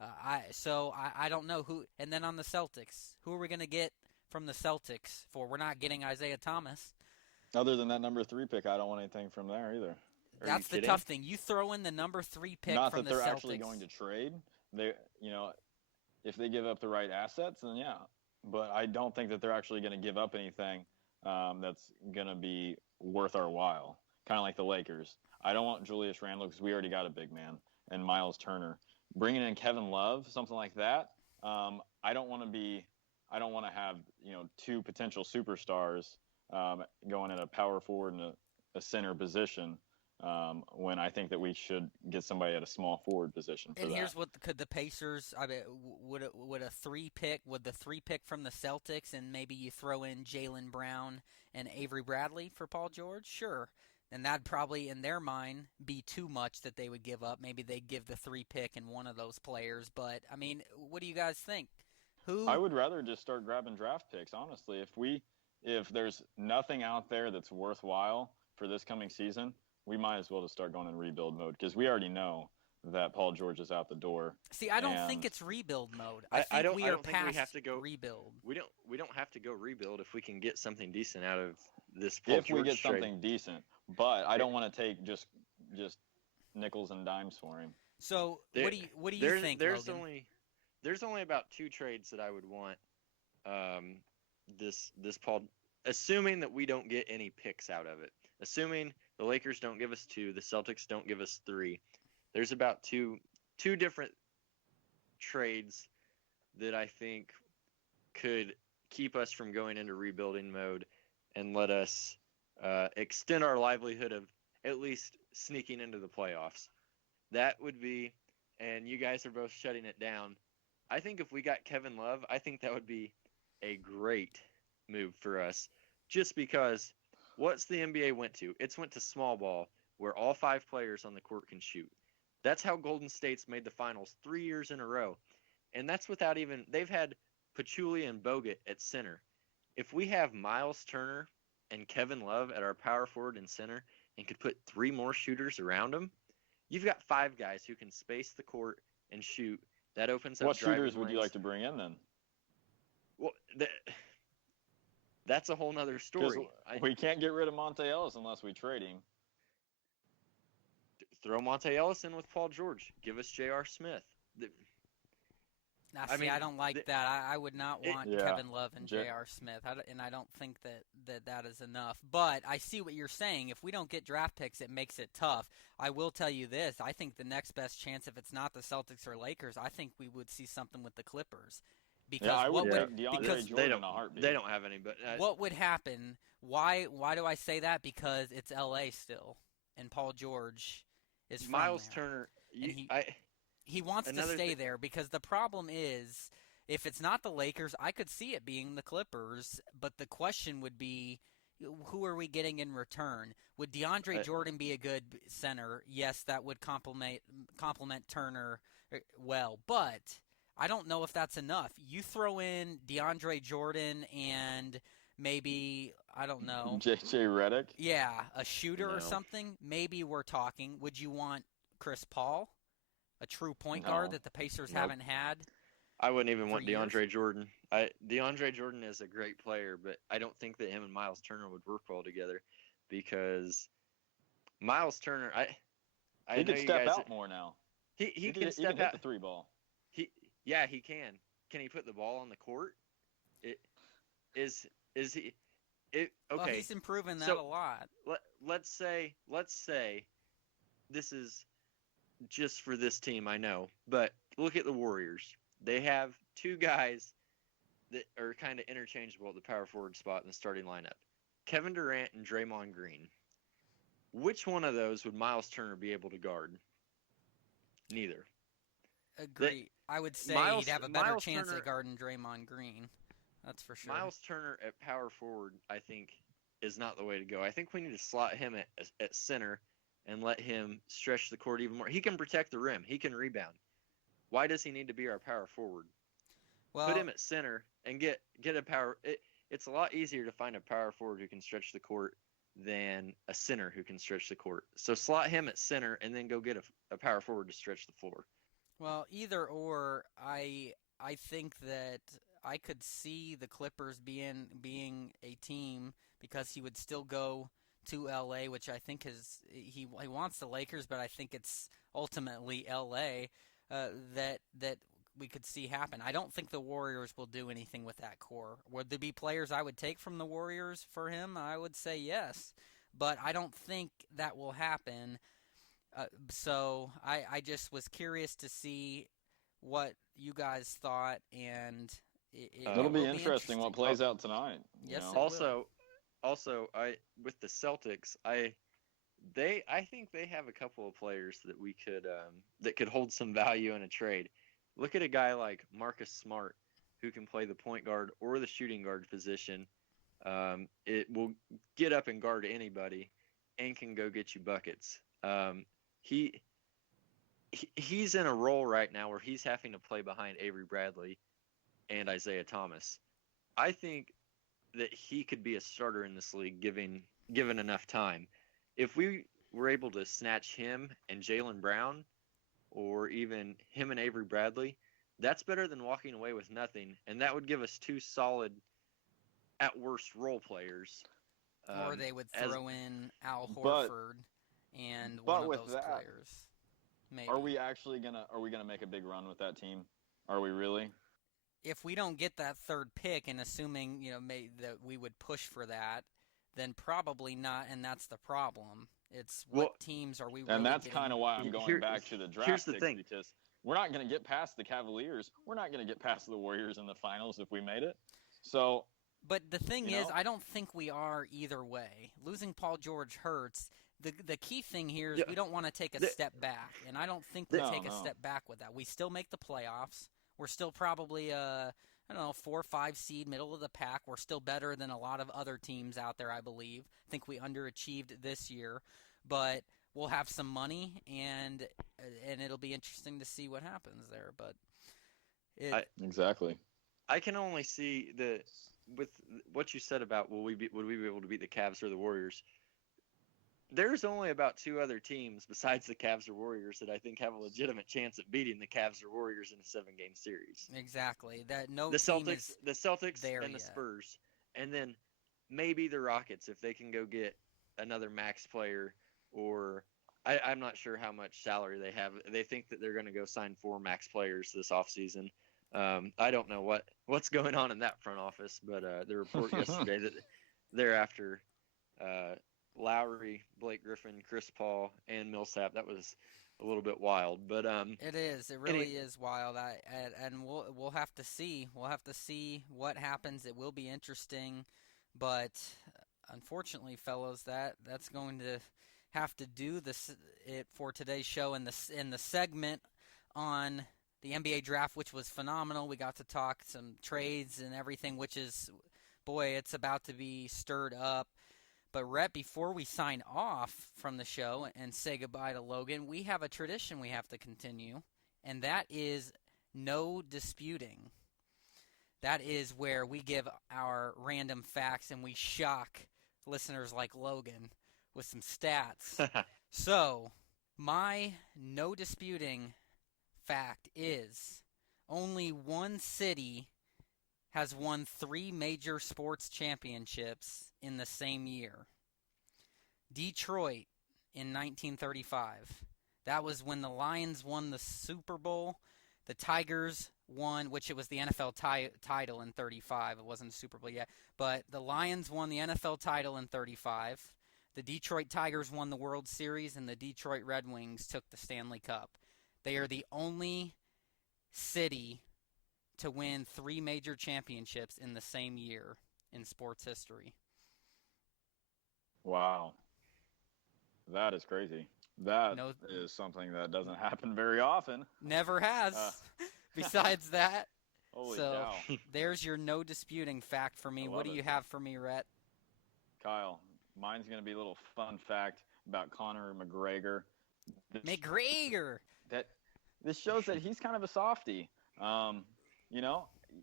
I don't know who. And then on the Celtics, who are we going to get from the Celtics for? We're not getting Isaiah Thomas. Other than that number 3 pick, I don't want anything from there either. That's the tough thing. You throw in the number 3 pick Not from that the they're Celtics. actually going to trade. If they give up the right assets, then yeah. But I don't think that they're actually going to give up anything that's going to be worth our while. Kind of like the Lakers. I don't want Julius Randle because we already got a big man and Miles Turner. Bringing in Kevin Love, something like that. I don't want to have 2 potential superstars going in a power forward and a center position. When I think that we should get somebody at a small forward position for and that. Here's what could the Pacers? I mean, would the 3 pick from the Celtics, and maybe you throw in Jaylen Brown and Avery Bradley for Paul George? Sure, and that'd probably in their mind be too much that they would give up. Maybe they'd give the 3 pick and one of those players. But I mean, what do you guys think? I would rather just start grabbing draft picks. Honestly, if there's nothing out there that's worthwhile for this coming season, we might as well just start going in rebuild mode because we already know that Paul George is out the door. See, I don't think it's rebuild mode. I think we are past rebuild. We don't have to go rebuild if we can get something decent out of this Paul George If we get trade. something decent, but I don't want to take just nickels and dimes for him. So what do you think, Logan? There's only about 2 trades that I would want. This Paul, assuming that we don't get any picks out of it. Assuming the Lakers don't give us 2, the Celtics don't give us 3, there's about two different trades that I think could keep us from going into rebuilding mode and let us extend our livelihood of at least sneaking into the playoffs. That would be, and you guys are both shutting it down, I think if we got Kevin Love, I think that would be a great move for us just because what's the NBA went to? It's went to small ball, where all 5 players on the court can shoot. That's how Golden State's made the finals 3 years in a row. And that's without even – they've had Pachulia and Bogut at center. If we have Miles Turner and Kevin Love at our power forward and center, and could put 3 more shooters around him, you've got 5 guys who can space the court and shoot. That opens up. What shooters driving would you lanes. like to bring in then? Well, that's a whole nother story. We can't get rid of Monte Ellis unless we trade him. Throw Monte Ellis in with Paul George. Give us J.R. Smith. Now, I see, mean, I don't like that. I would not want Yeah. Kevin Love and J.R. Smith, and I don't think that is enough. But I see what you're saying. If we don't get draft picks, it makes it tough. I will tell you this. I think the next best chance, if it's not the Celtics or Lakers, I think we would see something with the Clippers. Because I would what take DeAndre because Jordan in a heartbeat. They don't have any. But what would happen? Why do I say that? Because it's L.A. still, and Paul George is from Miles there. Turner. And he wants to stay there because the problem is, if it's not the Lakers, I could see it being the Clippers, but the question would be, who are we getting in return? Would DeAndre Jordan be a good center? Yes, that would complement Turner well, but I don't know if that's enough. You throw in DeAndre Jordan and maybe, I don't know. J.J. Redick? Yeah, a shooter or No. something. Maybe we're talking. Would you want Chris Paul, a true point guard that the Pacers haven't had? I wouldn't even want years. DeAndre Jordan. DeAndre Jordan is a great player, but I don't think that him and Miles Turner would work well together because Miles Turner, I He know could you step guys, out more now. He can He step can hit out. the 3 ball. He can. Can he put the ball on the court? Is he? Okay. Well, he's improving that So- a lot. Let's say this is just for this team, I know, but look at the Warriors. They have 2 guys that are kind of interchangeable at the power forward spot in the starting lineup. Kevin Durant and Draymond Green. Which one of those would Miles Turner be able to guard? Neither. Agree. I would say Miles- he'd have a better Miles chance Turner- at guarding Draymond Green. That's for sure. Miles Turner at power forward, I think, is not the way to go. I think we need to slot him at center and let him stretch the court even more. He can protect the rim. He can rebound. Why does he need to be our power forward? well, Put him at center and get a power. It's a lot easier to find a power forward who can stretch the court than a center who can stretch the court. So slot him at center and then go get a power forward to stretch the floor. Well, either or, I think that I could see the Clippers being a team because he would still go to L.A., which I think he wants the Lakers, but I think it's ultimately L.A. That we could see happen. I don't think the Warriors will do anything with that core. Would there be players I would take from the Warriors for him? I would say yes, but I don't think that will happen. So I just was curious to see what you guys thought, and It'll will be interesting what plays out tonight. you Yes, know? it will. Also, with the Celtics, I think they have a couple of players that we could that could hold some value in a trade. Look at a guy like Marcus Smart, who can play the point guard or the shooting guard position. It will get up and guard anybody, and can go get you buckets. He's in a role right now where he's having to play behind Avery Bradley and Isaiah Thomas. I think that he could be a starter in this league given enough time. If we were able to snatch him and Jaylen Brown, or even him and Avery Bradley, that's better than walking away with nothing, and that would give us 2 solid, at worst, role players. Or they would throw in Al but- Horford and but one of with those that, players. Maybe. Are we gonna make a big run with that team? Are we really? If we don't get that 3rd pick, and assuming that we would push for that, then probably not, and that's the problem. It's what teams are we really And that's getting? kind of why I'm going back to the draft here's the picks, thing. because we're not going to get past the Cavaliers. We're not going to get past the Warriors in the finals if we made it. So, But the thing You is, know? I don't think we are either way. Losing Paul George hurts. The key thing here is we don't want to take a step back, and I don't think we take a step back with that. We still make the playoffs. We're still probably a 4 or 5 seed, middle of the pack. We're still better than a lot of other teams out there, I believe. I think we underachieved this year, but we'll have some money, and it'll be interesting to see what happens there. But exactly. I can only see with what you said about would we be able to beat the Cavs or the Warriors. there's only about 2 other teams besides the Cavs or Warriors that I think have a legitimate chance at beating the Cavs or Warriors in a 7-game series. Exactly. That no The team Celtics, is the Celtics, there and the yet. Spurs, and then maybe the Rockets if they can go get another max player, or I'm not sure how much salary they have. They think that they're going to go sign 4 max players this offseason. I don't know what's going on in that front office, but the report yesterday that they're after Lowry, Blake Griffin, Chris Paul, and Millsap. That was a little bit wild, but It is. It really is wild. And we'll have to see. We'll have to see what happens. It will be interesting, but unfortunately, fellows, that's going to have to do it for today's show. In the segment on the NBA draft, which was phenomenal. We got to talk some trades and everything, which is, boy, it's about to be stirred up. But, Rhett, before we sign off from the show and say goodbye to Logan, we have a tradition we have to continue, and that is no disputing. That is where we give our random facts and we shock listeners like Logan with some stats. So, my no disputing fact is only one city has won 3 major sports championships in the same year. Detroit in 1935. That was when the Lions won the Super Bowl. The Tigers won, which it was the NFL title in 35. It wasn't the Super Bowl yet. But the Lions won the NFL title in 35. The Detroit Tigers won the World Series, and the Detroit Red Wings took the Stanley Cup. They are the only city to win 3 major championships in the same year in sports history. Wow. That is crazy. That is something that doesn't happen very often. Never has. Besides that. Holy so cow. There's your no disputing fact for me. What do you have for me, Rhett? Kyle, mine's going to be a little fun fact about Conor McGregor. This shows that he's kind of a softie.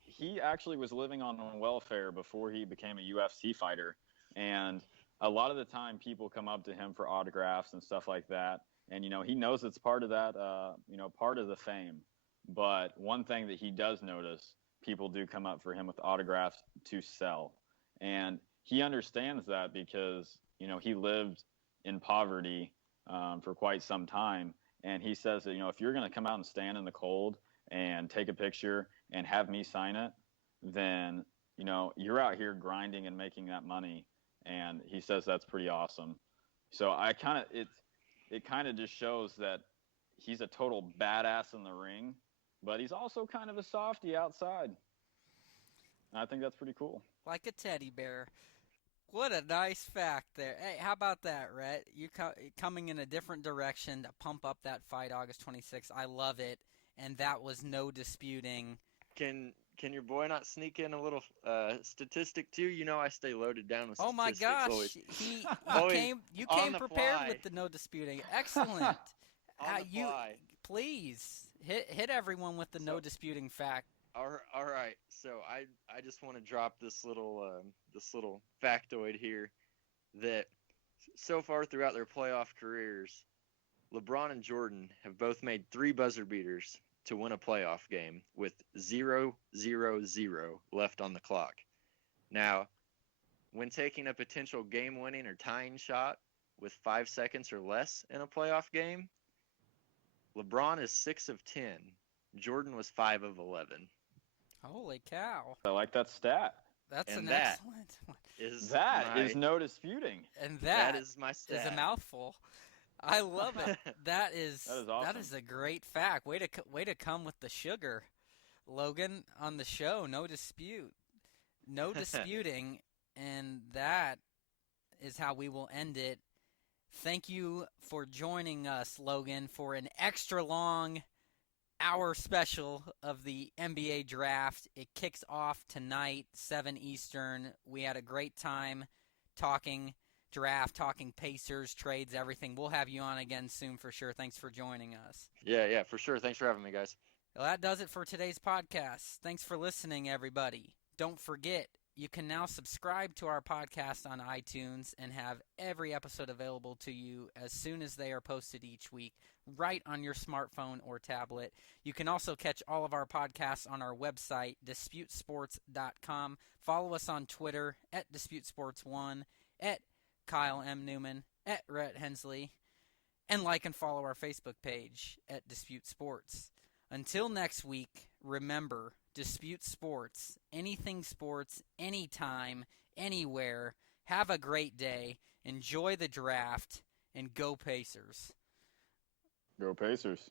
He actually was living on welfare before he became a UFC fighter. And a lot of the time people come up to him for autographs and stuff like that. And, he knows it's part of that, part of the fame. But one thing that he does notice, people do come up for him with autographs to sell. And he understands that because, he lived in poverty for quite some time. And he says that, if you're going to come out and stand in the cold and take a picture and have me sign it, then, you're out here grinding and making that money. And he says that's pretty awesome. So it kind of just shows that he's a total badass in the ring, but he's also kind of a softie outside. And I think that's pretty cool. Like a teddy bear. What a nice fact there. Hey, how about that, Rhett? You coming in a different direction to pump up that fight August 26th. I love it. And that was no disputing. Can your boy not sneak in a little statistic too? I stay loaded down with statistics. Oh my gosh, always. you came prepared fly. with the no disputing. Excellent. On the fly. Please hit everyone with the no disputing fact. All right. So I just want to drop this little factoid here that so far throughout their playoff careers, LeBron and Jordan have both made 3 buzzer beaters to win a playoff game with 0-0-0 left on the clock. Now, when taking a potential game-winning or tying shot with 5 seconds or less in a playoff game, LeBron is 6 of 10. Jordan was 5 of 11. Holy cow. I like that stat. That's And an that excellent one. Is no disputing. And that is my stat. is a mouthful. I love it. That is awesome. That is a great fact. Way to come with the sugar, Logan, on the show. No dispute, no disputing, and that is how we will end it. Thank you for joining us, Logan, for an extra long hour special of the NBA draft. It kicks off tonight, 7 Eastern. We had a great time talking draft, talking Pacers, trades, everything. We'll have you on again soon for sure. Thanks for joining us. Yeah, for sure. Thanks for having me, guys. Well, that does it for today's podcast. Thanks for listening, everybody. Don't forget, you can now subscribe to our podcast on iTunes and have every episode available to you as soon as they are posted each week, right on your smartphone or tablet. You can also catch all of our podcasts on our website, DisputeSports.com. Follow us on Twitter, @DisputeSports1, @Kyle M. Neumann, @Rhett Hensley, and like and follow our Facebook page, @DisputeSports. Until next week, remember, Dispute Sports, anything sports, anytime, anywhere. Have a great day. Enjoy the draft, and go Pacers. Go Pacers.